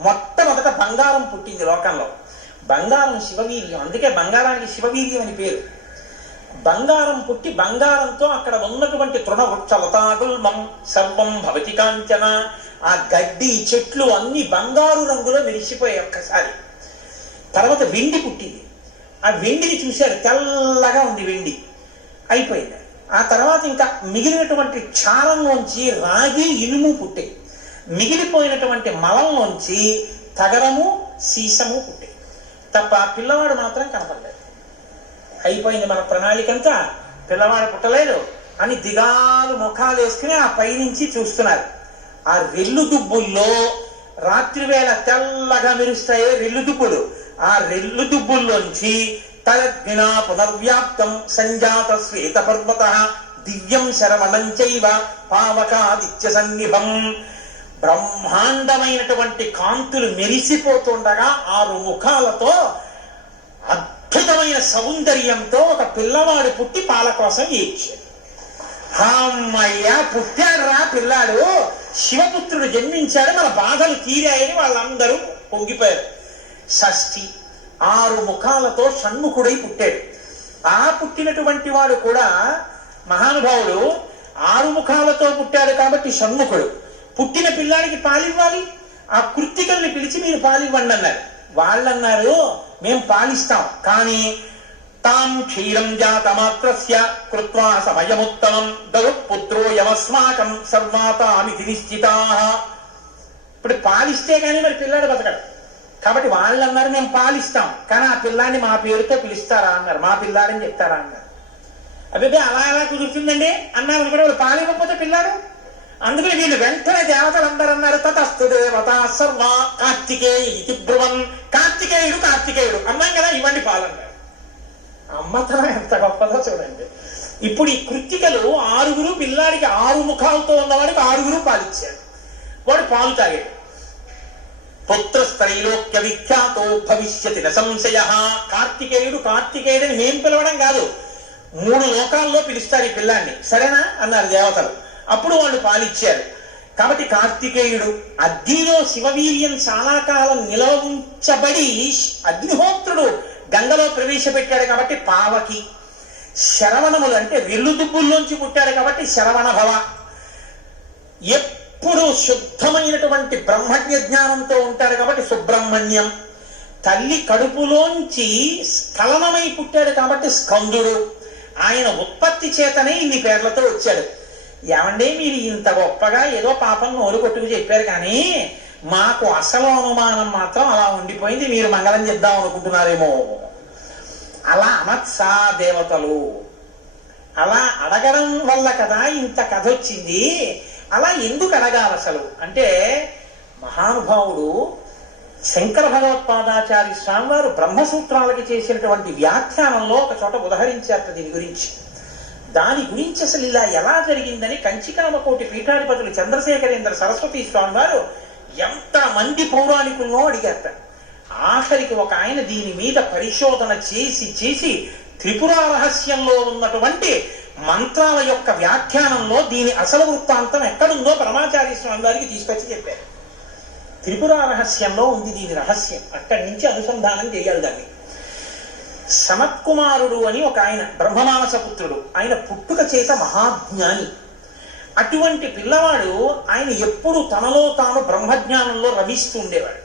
మొట్టమొదట బంగారం పుట్టింది లోకంలో. బంగారం శివవీర్యం, అందుకే బంగారానికి శివవీర్యం అని పేరు. బంగారం పుట్టి బంగారంతో అక్కడ ఉన్నటువంటి తృణవృక్ష లతాగుల్మం సర్వం భవతి కాంచన. ఆ గడ్డి చెట్లు అన్ని బంగారు రంగులో మెరిసిపోయాయి ఒక్కసారి. తర్వాత వెండి పుట్టింది. ఆ వెండిని చూశారు, తెల్లగా ఉంది వెండి. అయిపోయింది. ఆ తర్వాత ఇంకా మిగిలినటువంటి క్షారంలోంచి రాగి ఇనుము పుట్టాయి. మిగిలిపోయినటువంటి మలంలోంచి తగరము సీసము పుట్టాయి. తప్ప పిల్లవాడు మాత్రం కనపడలేదు. అయిపోయింది మన ప్రణాళికంతా, పిల్లవాడు పుట్టలేదు అని దిగాలు ముఖాలు వేసుకుని ఆ పైనుంచి చూస్తున్నారు. ఆ రెల్లు దుబ్బుల్లో రాత్రి వేళ తెల్లగా మెరుస్తాయే రెల్లు దుబ్బులు, ఆ రెల్లు దుబ్బుల్లోంచి తలగ్నా పునర్వ్యాప్తం సంజాత శ్వేత పర్వత దివ్యం శరవణం చైవ పావకాదిత్య సన్నిభం. బ్రహ్మాండమైనటువంటి కాంతులు మెరిసిపోతుండగా 6 ముఖాలతో అద్భుతమైన సౌందర్యంతో ఒక పిల్లవాడు పుట్టి పాల కోసం ఏడ్చాడు. అమ్మయ్య, పుట్టాడు రా పిల్లాడు, శివపుత్రుడు జన్మించాడు, మన బాధలు తీరాయని వాళ్ళందరూ పొంగిపోయారు. షష్ఠి 6 ముఖాలతో షణ్ముఖుడై పుట్టాడు. ఆ పుట్టినటువంటి వాడు కూడా మహానుభావుడు 6 ముఖాలతో పుట్టాడు కాబట్టి షణ్ముఖుడు. పుట్టిన పిల్లాడికి పాలివ్వాలి, ఆ కృత్తికల్ని పిలిచి మీరు పాలివ్వండి అన్నారు. వాళ్ళన్నారు, మేం పాలిస్తాం, కానీ తాం క్షీరం జాతమాత్రస్య కృత్వా సమయముత్తమం దరుపుత్రో యమస్మాకం సర్వాతామితి నిశ్చితాః. ఇప్పుడు పాలిస్తే కానీ మరి పిల్లాడు బతకడు. కాబట్టి వాళ్ళు అన్నారు, మేము పాలిస్తాం, కానీ ఆ పిల్లాన్ని మా పేరుతో పిలుస్తారా అన్నారు, మా పిల్లాడని చెప్తారా అన్నారు. అదే అలా ఎలా కుదురుతుందండి అన్నారు. అనుకుంటే వాళ్ళు పాలివ్వకపోతే పిల్లాడు. అందుకని వీళ్ళు వెంటనే దేవతలందరూ అన్నారు, తతస్తు దేవత సర్వ కార్తికేయ ఇది బ్రువన్. కార్తికేయుడు అన్నాం కదా, ఇవ్వండి పాలన్నారు. అమ్మతనం ఎంత గొప్పదో చూడండి. ఇప్పుడు ఈ కృత్తికలు 6 పిల్లాడికి 6 ముఖాలతో ఉన్నవాడికి 6 పాలిచ్చారు. వాడు పాలు తాగాడు. పుత్రస్త్రైలోక్య విఖ్యాతో భవిష్యతి న సంశయ. కార్తికేయుడని మేం పిలవడం కాదు, 3 లోకాల్లో పిలుస్తారు ఈ పిల్లాన్ని, సరేనా అన్నారు దేవతలు. అప్పుడు వాళ్ళు పాలిచ్చారు. కాబట్టి కార్తికేయుడు అగ్నిలో శివవీర్యం చాలా కాలం నిలవ ఉంచబడి అగ్నిహోత్రుడు గంగలో ప్రవేశపెట్టాడు కాబట్టి పావకి. శరవణములు అంటే వెల్లుదుబ్బుల్లోంచి పుట్టాడు కాబట్టి శరవణ భవ. ఎప్పుడు శుద్ధమైనటువంటి బ్రహ్మజ్ఞ జ్ఞానంతో ఉంటాడు కాబట్టి సుబ్రహ్మణ్యం. తల్లి కడుపులోంచి స్ఖలనమై పుట్టాడు కాబట్టి స్కందుడు. ఆయన ఉత్పత్తి చేతనే ఇన్ని పేర్లతో వచ్చాడు. ఏమంటే మీరు ఇంత గొప్పగా ఏదో పాపం నోరు కొట్టుకు చెప్పారు, కానీ మాకు అసలు అనుమానం మాత్రం అలా ఉండిపోయింది, మీరు మంగళం చెప్దాం అనుకుంటున్నారేమో. అలా అనత్సా దేవతలు, అలా అడగడం వల్ల కదా ఇంత కథ వచ్చింది. అలా ఎందుకు అడగాలి అసలు అంటే, మహానుభావుడు శంకర భగవత్పాదాచార్య స్వామి వారు బ్రహ్మసూత్రాలకి చేసినటువంటి వ్యాఖ్యానంలో ఒక చోట ఉదహరించారు దీని గురించి. దాని గురించి అసలు ఇలా ఎలా జరిగిందని కంచికామకోటి పీఠాధిపతులు చంద్రశేఖరేంద్ర సరస్వతి స్వామి వారు ఎంతమంది పౌరాణికుల్లో అడిగారట. ఆఖరికి ఒక ఆయన దీని మీద పరిశోధన చేసి త్రిపుర రహస్యంలో ఉన్నటువంటి మంత్రాల యొక్క వ్యాఖ్యానంలో దీని అసలు వృత్తాంతం ఎక్కడుందో పరమాచార్య స్వామి వారికి తీసుకొచ్చి చెప్పారు. త్రిపుర రహస్యంలో ఉంది దీని రహస్యం, అక్కడి నుంచి అనుసంధానం చేయాలి దాన్ని. సనత్కుమారుడు అని ఒక ఆయన బ్రహ్మమానస పుత్రుడు, ఆయన పుట్టుక చేత మహాజ్ఞాని. అటువంటి పిల్లవాడు ఆయన ఎప్పుడు తనలో తాను బ్రహ్మజ్ఞానంలో రమిస్తూ ఉండేవాడు.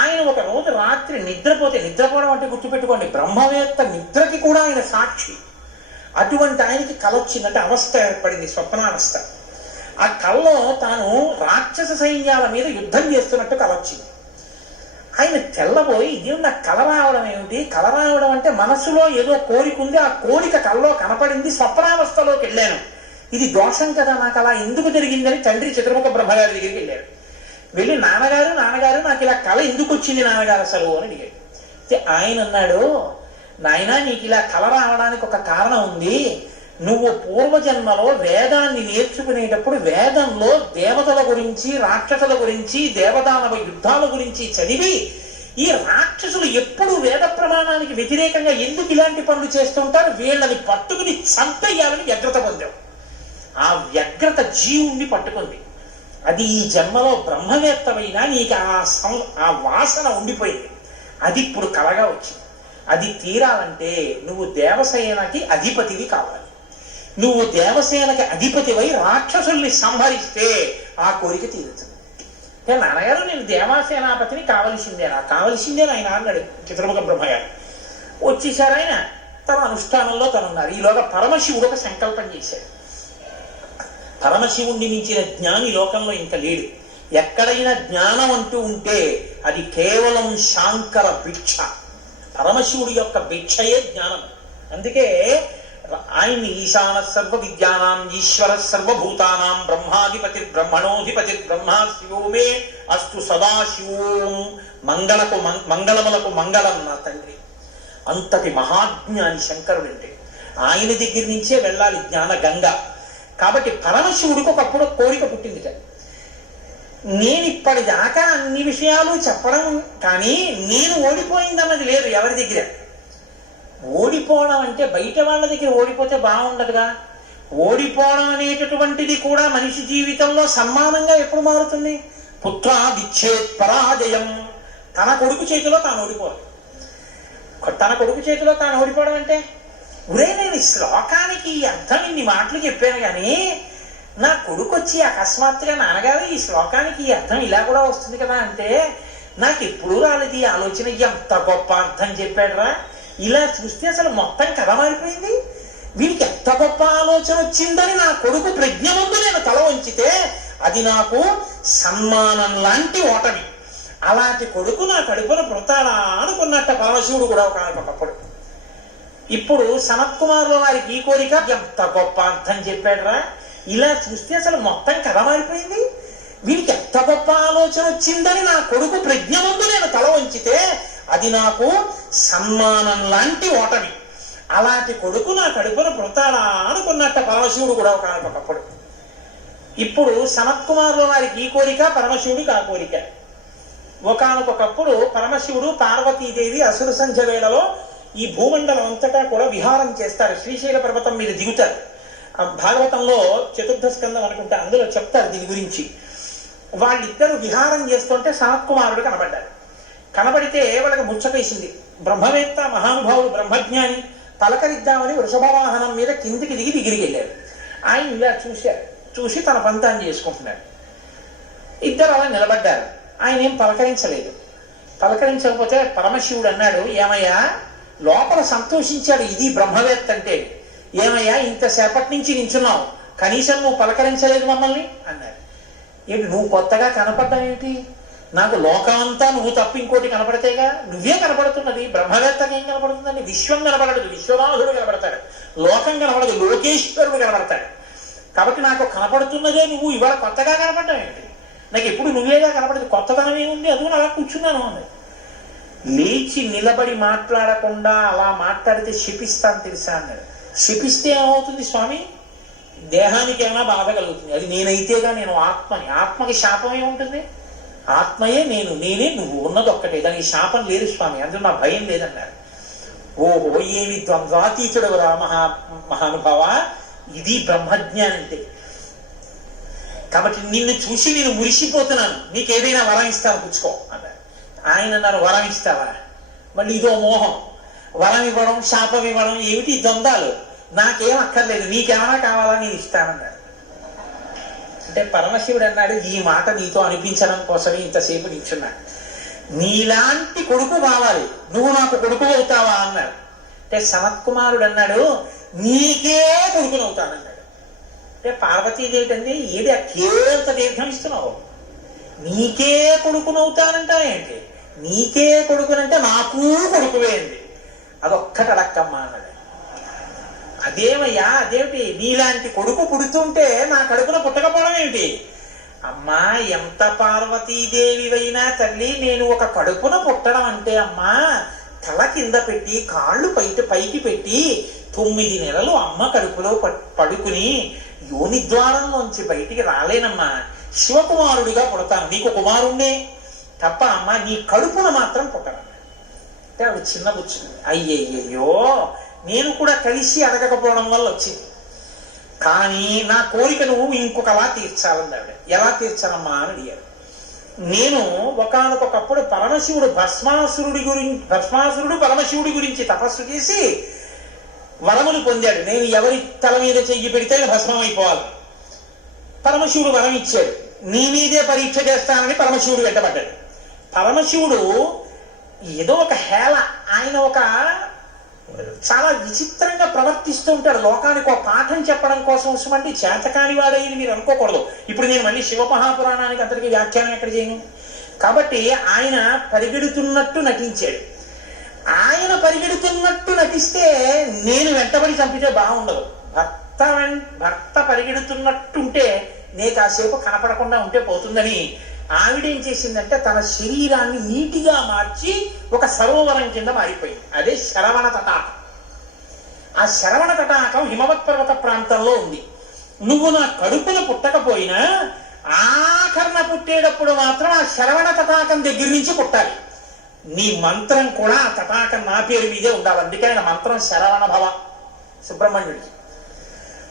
ఆయన ఒక రోజు రాత్రి నిద్రపోవడం అంటే గుర్తుపెట్టుకోండి, బ్రహ్మవేత్త నిద్రకి కూడా ఆయన సాక్షి. అటువంటి ఆయనకి కల వచ్చిందంటే అవస్థ ఏర్పడింది, స్వప్నావస్థ. ఆ కల్లో తాను రాక్షస సైన్యాల మీద యుద్ధం చేస్తున్నట్టు కల వచ్చింది. ఆయన తెల్లబోయి ఇది నాకు కల రావడం ఏమిటి, కల రావడం అంటే మనసులో ఏదో కోరిక ఉంది, ఆ కోరిక కల్లో కనపడింది, స్వప్నావస్థలోకి వెళ్ళాను, ఇది దోషం కదా, నాకు అలా ఎందుకు జరిగిందని తండ్రి చతుర్ముఖ బ్రహ్మగారి దగ్గరికి వెళ్ళాడు. వెళ్ళి నాన్నగారు నాకు ఇలా కళ ఎందుకు వచ్చింది నాన్నగారు అసలు అని అడిగాడు. ఆయన అన్నాడు, నాయనా నీకు ఇలా కళ రావడానికి ఒక కారణం ఉంది. నువ్వు పూర్వజన్మలో వేదాన్ని నేర్చుకునేటప్పుడు వేదంలో దేవతల గురించి రాక్షసుల గురించి దేవదానవ యుద్ధాల గురించి చదివి ఈ రాక్షసులు ఎప్పుడు వేద ప్రమాణానికి వ్యతిరేకంగా ఎందుకు ఇలాంటి పనులు చేస్తుంటారు, వీళ్ళని పట్టుకుని చంపేయాలని వ్యగ్రత పొందావు. ఆ వ్యగ్రత జీవుణ్ణి పట్టుకుంది. అది ఈ జన్మలో బ్రహ్మవేత్తమైనా నీకు ఆ వాసన ఉండిపోయింది. అది ఇప్పుడు కలగా వచ్చింది. అది తీరాలంటే నువ్వు దేవసేనకి అధిపతివి కావాలి. నువ్వు దేవసేనకి అధిపతివై రాక్షసుల్ని సంహరిస్తే ఆ కోరిక తీరుతుంది. నాన్నగారు నేను దేవాసేనాపతిని కావలసిందేనా ఆయన అన్నాడు చతుర్ముఖ బ్రహ్మగారు. వచ్చేసారు ఆయన, తన అనుష్ఠానంలో తనున్నారు. ఈలోగా పరమశివుడు ఒక సంకల్పం చేశాడు. పరమశివుణ్ణి మించిన జ్ఞాని లోకంలో ఇంకా లేడు. ఎక్కడైనా జ్ఞానం అంటూ ఉంటే అది కేవలం శాంకర భిక్ష. పరమశివుడి యొక్క భిక్షయే జ్ఞానం. అందుకే ఆయన్ని ఈశాన సర్వ విద్యానాం ఈశ్వర సర్వభూతానాం బ్రహ్మాధిపతి బ్రహ్మణోధిపతి బ్రహ్మ శివో మే అస్తు సదాశివోం మంగళములకు మంగళం నా తండ్రి. అంతటి మహాజ్ఞాని శంకరుడంటే. ఆయన దగ్గర నుంచే వెళ్ళాలి జ్ఞాన గంగ. కాబట్టి పరమశివుడికి ఒకప్పుడు కోరిక పుట్టిందిట, నేను ఇప్పటిదాకా అన్ని విషయాలు చెప్పడం కానీ నేను ఓడిపోయిందన్నది లేదు ఎవరి దగ్గర. ఓడిపోవడం అంటే బయట వాళ్ళ దగ్గర ఓడిపోతే బాగుండదుగా. ఓడిపోవడం అనేటటువంటిది కూడా మనిషి జీవితంలో సన్మానంగా ఎప్పుడు మారుతుంది? పుత్రాదిచ్చేత్ పరాజయం. తన కొడుకు చేతిలో తాను ఓడిపోవాలి. తన కొడుకు చేతిలో తాను ఓడిపోవడం అంటే, ఒరే నేను ఈ శ్లోకానికి అర్థం ఇన్ని మాటలు చెప్పాను కానీ నా కొడుకు వచ్చి అకస్మాత్తుగా నాన్నగారు ఈ శ్లోకానికి ఈ అర్థం ఇలా కూడా వస్తుంది కదా అంటే నాకు ఎప్పుడూ రాలేదు ఈ ఆలోచన. ఎంత గొప్ప అర్థం చెప్పాడురా, ఇలా చూస్తే అసలు మొత్తం కథ మారిపోయింది. వీడికి ఎంత గొప్ప ఆలోచన వచ్చిందని నా కొడుకు ప్రజ్ఞ ముందు నేను తల వంచితే అది నాకు సన్మానం లాంటి ఓటమి. అలాంటి కొడుకు నా కడుపున పుడతాడా అనుకున్నట్ట పరమశివుడు కూడా ఒకప్పుడు. ఇప్పుడు సనత్కుమారుల వారికి ఈ కోరిక, ఎంత గొప్ప అర్థం చెప్పాడురా, ఇలా చూస్తే అసలు మొత్తం కథ మారిపోయింది. వీడికి ఎంత గొప్ప ఆలోచన వచ్చిందని నా కొడుకు ప్రజ్ఞ ముందు నేను తల వంచితే అది నాకు సన్మానం లాంటి ఓటమి. అలాంటి కొడుకు నా కడుపున పుడతాడా అనుకున్నట్ట పరమశివుడు కూడా ఒకనొకప్పుడు. ఇప్పుడు సనత్కుమారుల వారికి ఈ కోరిక, పరమశివుడికి ఆ కోరిక. ఒకనొకప్పుడు పరమశివుడు పార్వతీదేవి అసుర సంధ్య వేళలో ఈ భూమండలం అంతటా కూడా విహారం చేస్తారు. శ్రీశైల పర్వతం మీద దిగుతారు. భాగవతంలో చతుర్థ స్కందం అనుకుంటా, అందులో చెప్తారు దీని గురించి. వాళ్ళిద్దరూ విహారం చేస్తుంటే సనత్కుమారుడు కనబడ్డారు. కనబడితే వాళ్ళకి ముచ్చటేసింది. బ్రహ్మవేత్త, మహానుభావుడు, బ్రహ్మజ్ఞాని, పలకరిద్దామని వృషభవాహనం మీద కిందికి దిగి దగ్గరికి వెళ్ళారు. ఆయన ఇలా చూశారు. చూసి తన పంతాన్ని చేసుకుంటున్నాడు. ఇద్దరు అలా నిలబడ్డారు. ఆయన ఏం పలకరించలేదు. పలకరించకపోతే పరమశివుడు అన్నాడు, ఏమయ్యా, లోపల సంతోషించాడు. ఇది బ్రహ్మవేత్త అంటే. ఏమయ్యా, ఇంతసేపటి నుంచి నించున్నావు, కనీసం నువ్వు పలకరించలేదు మమ్మల్ని అన్నాడు. ఏంటి నువ్వు కొత్తగా కనపడ్డావేంటి? నాకు లోకమంతా నువ్వు తప్ప ఇంకోటి కనపడితేగా. నువ్వే కనపడుతున్నది. బ్రహ్మవేత్తకి ఏం కనపడుతుందండి? విశ్వం కనపడదు, విశ్వనాథుడు కనపడతాడు. లోకం కనపడదు, లోకేశ్వరుడు కనపడతాడు. కాబట్టి నాకు కనపడుతున్నదే నువ్వు ఇవాళ కొత్తగా కనపడ్డావేంటి? నాకు ఎప్పుడు నువ్వేగా కనపడదు, కొత్తదనం ఏముంది? అందుకని అలా కూర్చున్నాను అన్నది. లేచి నిలబడి మాట్లాడకుండా అలా మాట్లాడితే శపిస్తాను తెలుసా అన్నాడు. శపిస్తే ఏమవుతుంది స్వామి? దేహానికి ఏమైనా బాధ కలుగుతుంది. అది నేనైతేగా, నేను ఆత్మని. ఆత్మకి శాపం ఏముంటుంది? ఆత్మయే నేను, నేనే నువ్వు, ఉన్నది ఒక్కటే, దానికి శాపం లేదు స్వామి, అందులో నా భయం లేదన్నారు. ఓహో, ఏమి ద్వంద్వాతీతుడు రా మహానుభావ, ఇది బ్రహ్మజ్ఞానం అంటే. కాబట్టి నిన్ను చూసి నేను మురిసిపోతున్నాను, నీకేదైనా వరం ఇస్తాను, పుచ్చుకో అన్నారు. ఆయన అన్నారు, వరం ఇస్తావా? మళ్ళీ ఇదో మోహం. వరం ఇవ్వడం, శాపం ఇవ్వడం ఏమిటి ద్వంద్వాలు? నాకేం అక్కర్లేదు, నీకేమైనా కావాలా నేను ఇస్తానన్నాడు. అంటే పరమశివుడు అన్నాడు, ఈ మాట నీతో అనిపించడం కోసమే ఇంతసేపు నిల్చున్నాడు. నీలాంటి కొడుకు కావాలి, నువ్వు నాకు కొడుకు అవుతావా అన్నాడు. అంటే సనత్కుమారుడు అన్నాడు, నీకే కొడుకునవుతానన్నాడు. అంటే పార్వతీదేవి అంటే, ఏది ఆ కేంత దీర్ఘం ఇస్తున్నావు? నీకే కొడుకునవుతానంటావేంటి? నీకే కొడుకునంటే నాకు కొడుకువే అండి. అదొక్కటి అడక్కమ్మా అన్నాడు. అదేమయ్యా, అదేమిటి? నీలాంటి కొడుకు పుడుతుంటే నా కడుపున పుట్టకపోవడం ఏమిటి? అమ్మా, ఎంత పార్వతీదేవివైనా తల్లి, నేను ఒక కడుపున పుట్టడం అంటే అమ్మా, తల కింద పెట్టి కాళ్ళు పైకి పెట్టి 9 నెలలు అమ్మ కడుపులో పడుకుని యోని ద్వారంలోంచి బయటికి రాలేనమ్మా. శివకుమారుడిగా పుడతాను, నీకు కుమారుణ్ణే తప్ప అమ్మా నీ కడుపున మాత్రం పుట్టను అంటే ఆవిడ చిన్న బుచ్చుంది. అయ్యయ్యో, నేను కూడా కలిసి అడగకపోవడం వల్ల వచ్చింది. కానీ నా కోరిక నువ్వు ఇంకొకలా తీర్చాలని ఆవిడ. ఎలా తీర్చాలమ్మా అని అడిగాడు. నేను ఒకానొకప్పుడు పరమశివుడు భస్మాసురుడు పరమశివుడి గురించి తపస్సు చేసి వరములు పొందాడు. నేను ఎవరి తల మీద చెయ్యి పెడితే భస్మం అయిపోవాలి. పరమశివుడు వరం ఇచ్చాడు. నీ మీదే పరీక్ష చేస్తానని పరమశివుడు వెంటబడ్డాడు. పరమశివుడు ఏదో ఒక హేళ, ఆయన ఒక చాలా విచిత్రంగా ప్రవర్తిస్తూ ఉంటాడు. లోకానికి ఒక పాఠం చెప్పడం కోసం వస్తామంటే చేతకాని వాడైంది మీరు అనుకోకూడదు. ఇప్పుడు నేను మళ్ళీ శివమహాపురాణానికి అంతటికి వ్యాఖ్యానం ఎక్కడ చేయను. కాబట్టి ఆయన పరిగెడుతున్నట్టు నటించాడు. ఆయన పరిగెడుతున్నట్టు నటిస్తే నేను వెంటబడి చంపితే బాగుండదు. భర్త పరిగెడుతున్నట్టుంటే నే కాసేపు కనపడకుండా ఉంటే పోతుందని ఆవిడేం చేసిందంటే తన శరీరాన్ని నీటిగా మార్చి ఒక సరోవరం కింద మారిపోయింది. అదే శరవణ తటాకం. ఆ శరవణ తటాకం హిమవత్ పర్వత ప్రాంతంలో ఉంది. నువ్వు నా కడుపున పుట్టకపోయినా ఆఖరణ పుట్టేటప్పుడు మాత్రం ఆ శరవణ తటాకం దగ్గర నుంచి పుట్టాలి. నీ మంత్రం కూడా ఆ తటాకం నా పేరు మీదే ఉండాలి. అందుకే ఆయన మంత్రం శరవణ భవ సుబ్రహ్మణ్యుడికి.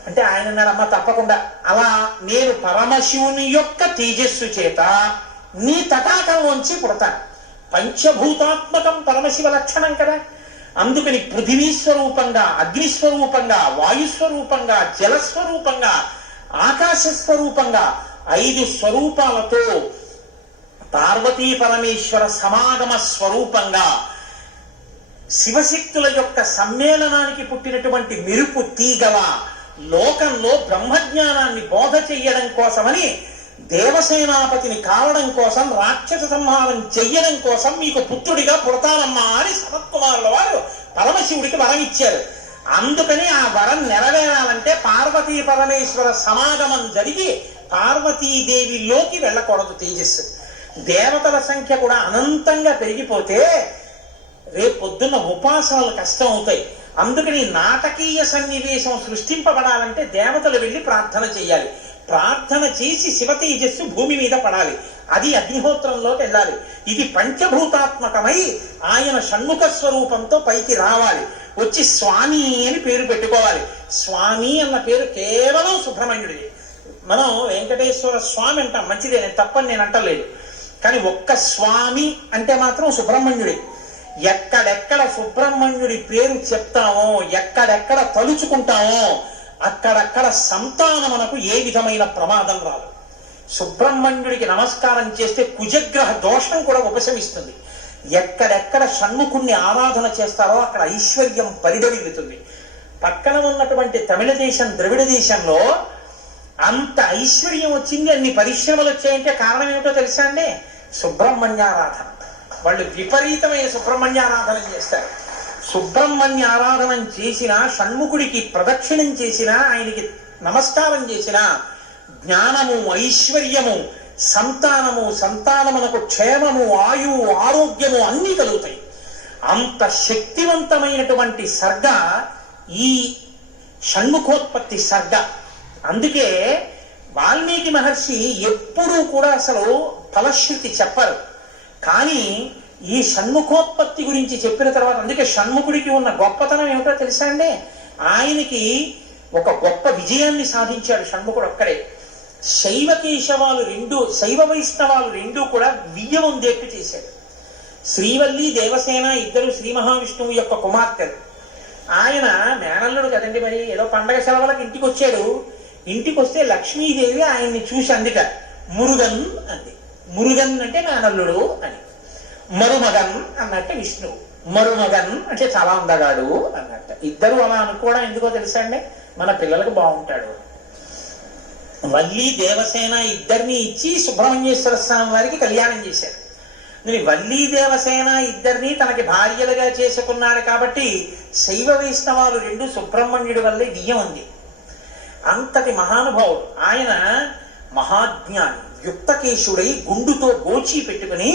అంటే ఆయన అన్నాడమ్మ తప్పకుండా. అలా నేను పరమశివుని యొక్క తేజస్సు చేత నీ తటాకంలోంచి పుడతాను. పంచభూతాత్మకం పరమశివ లక్షణం కదా. అందుకని పృథివీస్వరూపంగా, అగ్నిస్వరూపంగా, వాయుస్వరూపంగా, జలస్వరూపంగా, ఆకాశస్వరూపంగా 5 స్వరూపాలతో పార్వతీ పరమేశ్వర సమాగమ స్వరూపంగా శివశక్తుల యొక్క సమ్మేళనానికి పుట్టినటువంటి మెరుపు తీగల లోకంలో బ్రహ్మజ్ఞానాన్ని బోధ చెయ్యడం కోసమని, దేవసేనాపతిని కావడం కోసం, రాక్షస సంహారం చెయ్యడం కోసం మీకు పుత్రుడిగా పుడతానమ్మా అని సనత్కుమారుల వారు పరమశివుడికి వరం ఇచ్చారు. అందుకని ఆ వరం నెరవేరాలంటే పార్వతీ పరమేశ్వర సమాగమం జరిగి పార్వతీదేవిలోకి వెళ్ళకూడదు తేజస్సు. దేవతల సంఖ్య కూడా అనంతంగా పెరిగిపోతే రేపొద్దున్న ఉపాసనలు కష్టం అవుతాయి. అందుకని నాటకీయ సన్నివేశం సృష్టింపబడాలంటే దేవతలు వెళ్ళి ప్రార్థన చేయాలి. ప్రార్థన చేసి శివ తేజస్సు భూమి మీద పడాలి. అది అగ్నిహోత్రంలోకి వెళ్ళాలి. ఇది పంచభూతాత్మకమై ఆయన షణ్ముఖ స్వరూపంతో పైకి రావాలి. వచ్చి స్వామి అని పేరు పెట్టుకోవాలి. స్వామి అన్న పేరు కేవలం సుబ్రహ్మణ్యుడిది. మనం వెంకటేశ్వర స్వామి అంటాం, మంచిదే, నేను తప్పని నేను అంటలేదు. కానీ ఒక్క స్వామి అంటే మాత్రం సుబ్రహ్మణ్యుడి. ఎక్కడెక్కడ సుబ్రహ్మణ్యుడి పేరు చెప్తామో, ఎక్కడెక్కడ తలుచుకుంటామో అక్కడక్కడ సంతానమునకు ఏ విధమైన ప్రమాదం రాదు. సుబ్రహ్మణ్యుడికి నమస్కారం చేస్తే కుజగ్రహ దోషం కూడా ఉపశమిస్తుంది. ఎక్కడెక్కడ షణ్ముఖుణ్ణి ఆరాధన చేస్తారో అక్కడ ఐశ్వర్యం పరిడవిల్లుతుంది. పక్కన ఉన్నటువంటి తమిళ దేశం, ద్రవిడ దేశంలో అంత ఐశ్వర్యం వచ్చింది, అన్ని పరిశ్రమలు వచ్చాయంటే కారణం ఏమిటో తెలుసా అండి? సుబ్రహ్మణ్యారాధన. వాళ్ళు విపరీతమైన సుబ్రహ్మణ్యారాధన చేస్తారు. సుబ్రహ్మణ్య ఆరాధన చేసిన, షణ్ముఖుడికి ప్రదక్షిణం చేసిన, ఆయనకి నమస్కారం చేసిన జ్ఞానము, ఐశ్వర్యము, సంతానమునకు క్షేమము, ఆయువు, ఆరోగ్యము అన్నీ కలుగుతాయి. అంత శక్తివంతమైనటువంటి సర్గ ఈ షణ్ముఖోత్పత్తి సర్గ. అందుకే వాల్మీకి మహర్షి ఎప్పుడూ కూడా అసలు ఫలశ్రుతి చెప్పరు. కానీ ఈ షణ్ముఖోత్పత్తి గురించి చెప్పిన తర్వాత, అందుకే షణ్ముఖుడికి ఉన్న గొప్పతనం ఏమిటో తెలుసా అండి? ఆయనకి ఒక గొప్ప విజయాన్ని సాధించాడు షణ్ముఖుడు ఒక్కడే. శైవ కేశవాలు రెండు, శైవ వైష్ణవాలు రెండు కూడా వియ్యవందేట్టు చేశాడు. శ్రీవల్లి, దేవసేన ఇద్దరు శ్రీ మహావిష్ణువు యొక్క కుమార్తెలు. ఆయన మేనల్లుడు కదండి, మరి ఏదో పండగ సెలవులకు ఇంటికి వచ్చాడు. ఇంటికి వస్తే లక్ష్మీదేవి ఆయన్ని చూసి అందుక మురుగన్ అంది. మురుగన్ అంటే మేనల్లుడు అని. మరుమగన్ అన్నట్టు విష్ణువు. మరుమగన్ అంటే చాలా అందగాడు అన్నట్టు. ఇద్దరు అలా అనుకోవడం ఎందుకో తెలుసా అండి? మన పిల్లలకు బాగుంటాడు. వల్లి, దేవసేన ఇద్దరిని ఇచ్చి సుబ్రహ్మణ్యేశ్వర స్వామి వారికి కళ్యాణం చేశారు. వల్లి, దేవసేన ఇద్దరిని తనకి భార్యలుగా చేసుకున్నాడు కాబట్టి శైవ వైష్ణవాలు రెండు సుబ్రహ్మణ్యుడి వల్లే వియ్యం ఉంది. అంతటి మహానుభావుడు ఆయన. మహాజ్ఞాని, యుక్తకేశుడై గుండుతో గోచి పెట్టుకుని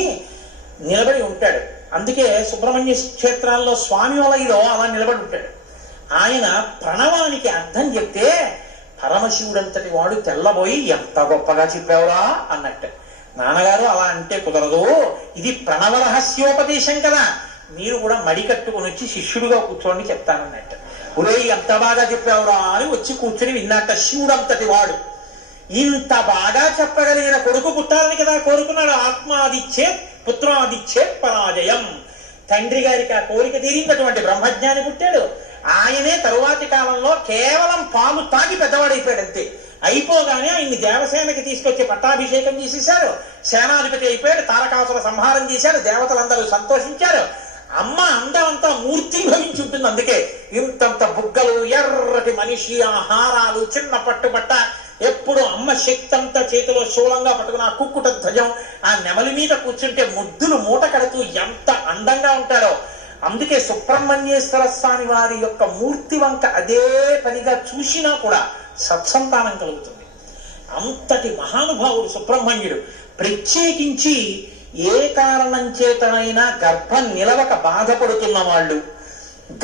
నిలబడి ఉంటాడు. అందుకే సుబ్రహ్మణ్య క్షేత్రాల్లో స్వామి వలయలో అలా నిలబడి ఉంటాడు. ఆయన ప్రణవానికి అర్థం చెప్తే పరమశివుడంతటి వాడు తెల్లబోయి ఎంత గొప్పగా చెప్పావురా అన్నట్టు. నాన్నగారు అలా అంటే కుదరదు, ఇది ప్రణవ రహస్యోపదేశం కదా, మీరు కూడా మడి కట్టుకుని వచ్చి శిష్యుడుగా కూర్చోండి చెప్తానన్నట్టు. ఒరే ఎంత బాగా చెప్పావురా అని వచ్చి కూర్చుని విన్నట్ట. శివుడంతటి వాడు ఇంత బాగా చెప్పగలిగిన కొడుకు పుట్టాలని కదా కోరుకున్నాడు. ఆత్మాదిచ్చేత్ పుత్రాదిచ్చేత్ పరాజయం. తండ్రి గారికి ఆ కోరిక తీరినటువంటి బ్రహ్మజ్ఞాని పుట్టాడు. ఆయనే తరువాతి కాలంలో కేవలం పాలు తాగి పెద్దవాడైపోయాడు అంతే. అయిపోగానే ఆయన్ని దేవసేనకి తీసుకొచ్చి పట్టాభిషేకం చేసేశారు. సేనాధిపతి అయిపోయాడు. తారకాసుర సంహారం చేశారు. దేవతలందరూ సంతోషించారు. అమ్మ అందమంతా మూర్తి భవించి ఉంటుంది. అందుకే ఇంతంత బుగ్గలు, ఎర్రటి మనిషి, ఆహారాలు, చిన్న పట్టుబట్ట, ఎప్పుడు అమ్మ శక్తి అంతా చేతిలో శూలంగా పట్టుకుని ఆ కుక్కుట ధ్వజం, ఆ నెమలి మీద కూర్చుంటే ముద్దులు మూట కడుతూ ఎంత అందంగా ఉంటారో. అందుకే సుబ్రహ్మణ్యేశ్వర స్వామి వారి యొక్క మూర్తి వంక అదే పనిగా చూసినా కూడా సత్సంతానం కలుగుతుంది. అంతటి మహానుభావుడు సుబ్రహ్మణ్యుడు. ప్రత్యేకించి ఏ కారణం చేతనైనా గర్భం నిలవక బాధపడుతున్న వాళ్ళు,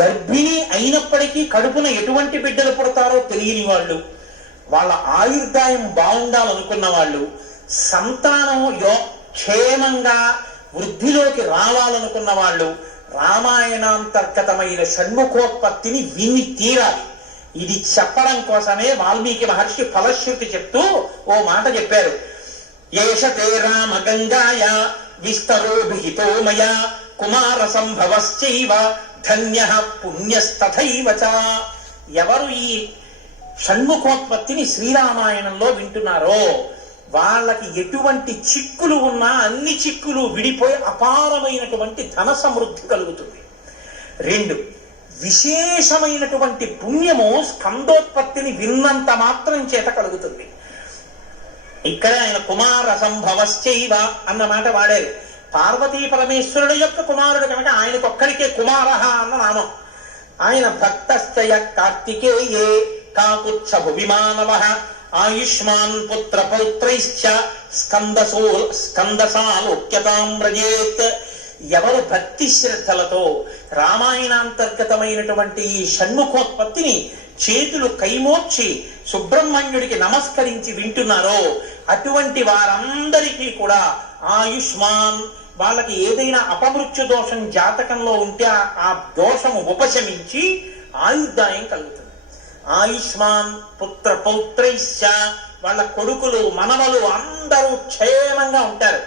గర్భిణి అయినప్పటికీ కడుపున ఎటువంటి బిడ్డలు పుడతారో తెలియని వాళ్ళు, వాళ్ళ ఆయుర్దాయం బాగుండాలనుకున్న వాళ్ళు, సంతానం క్షేమంగా వృద్ధిలోకి రావాలనుకున్న వాళ్ళు రామాయణాంతర్గతమైన షణ్ముఖోత్పత్తిని విని తీరాలి. ఇది చెప్పడం కోసమే వాల్మీకి మహర్షి ఫలశ్రుతి చెప్తూ ఓ మాట చెప్పారు. ఏషతే రామ గంగాయ విస్తరో విహితో మయా కుమార సంభవశ్చైవ ధన్యః పుణ్యస్తథైవ చ. ఎవరు ఈ షణ్ముఖోత్పత్తిని శ్రీరామాయణంలో వింటున్నారో వాళ్ళకి ఎటువంటి చిక్కులు ఉన్నా అన్ని చిక్కులు విడిపోయి అపారమైనటువంటి ధన సమృద్ధి కలుగుతుంది. 2, విశేషమైనటువంటి పుణ్యము స్కందోత్పత్తిని విన్నంత మాత్రం చేత కలుగుతుంది. ఇక్కడ ఆయన కుమార సంభవశ్చైవ అన్న మాట వాడారు. పార్వతీ పరమేశ్వరుడు యొక్క కుమారుడు కనుక ఆయనకొక్కడికే కుమారః అన్న నామం. ఆయన భక్తశ్చయ కార్తికేయే కాకుత్స భువిమానవః ఆయుష్మాన్ పుత్ర పౌత్రైశ్చ స్కందసాలోక్యతాం వ్రజేత్. ఎవరు భక్తి శ్రద్ధలతో రామాయణాంతర్గతమైనటువంటి ఈ షణ్ముఖోత్పత్తిని చేతులు కైమోర్చి సుబ్రహ్మణ్యుడికి నమస్కరించి వింటున్నారో అటువంటి వారందరికీ కూడా ఆయుష్మాన్, వాళ్ళకి ఏదైనా అపమృత్యు దోషం జాతకంలో ఉంటే ఆ దోషము ఉపశమించి ఆయుర్దాయం కలుగుతుంది. ఆయుష్మాన్ పుత్ర పౌత్రైశ్చ, వాళ్ళ కొడుకులు మనవలు అందరూ క్షేమంగా ఉంటారు.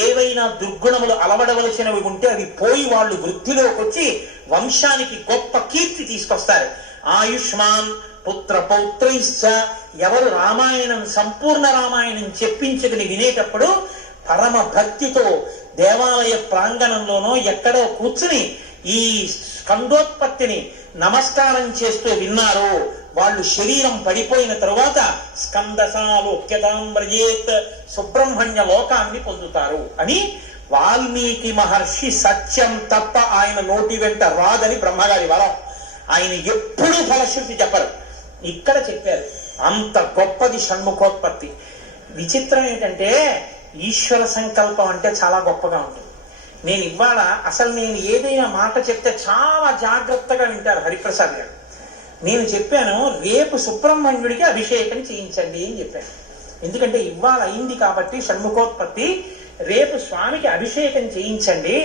ఏవైనా దుర్గుణములు అలవడవలసినవి ఉంటే అవి పోయి వాళ్ళు వృద్ధిలోకి వచ్చి వంశానికి గొప్ప కీర్తి తీసుకొస్తారు. ఆయుష్మాన్ పుత్ర పౌత్రైశ్చ, ఎవరు రామాయణం సంపూర్ణ రామాయణం చెప్పించుకుని వినేటప్పుడు పరమ భక్తితో దేవాలయ ప్రాంగణంలోనో ఎక్కడో కూర్చుని ఈ స్కందోత్పత్తిని నమస్కారం చేస్తూ విన్నారో వాళ్ళు శరీరం పడిపోయిన తరువాత స్కందసాలోక్యతాంబ్రజేత్, సుబ్రహ్మణ్య లోకాన్ని పొందుతారు అని వాల్మీకి మహర్షి సత్యం తప్ప ఆయన నోటి వెంట రాదని బ్రహ్మగారి వరం. ఆయన ఎప్పుడూ ఫలశ్రుతి చెప్పరు, ఇక్కడ చెప్పారు. అంత గొప్పది షణ్ముఖోత్పత్తి. విచిత్రం ఏంటంటే ఈశ్వర సంకల్పం అంటే చాలా గొప్పగా ఉంటుంది. నేను ఇవాళ అసలు నేను ఏదైనా మాట చెప్తే చాలా జాగ్రత్తగా వింటారు హరిప్రసాద్ గారు. నేను చెప్పాను రేపు సుబ్రహ్మణ్యుడికి అభిషేకం చేయించండి అని చెప్పాను. ఎందుకంటే ఇవాళ అయింది కాబట్టి షణ్ముఖోత్పత్తి, రేపు స్వామికి అభిషేకం చేయించండి.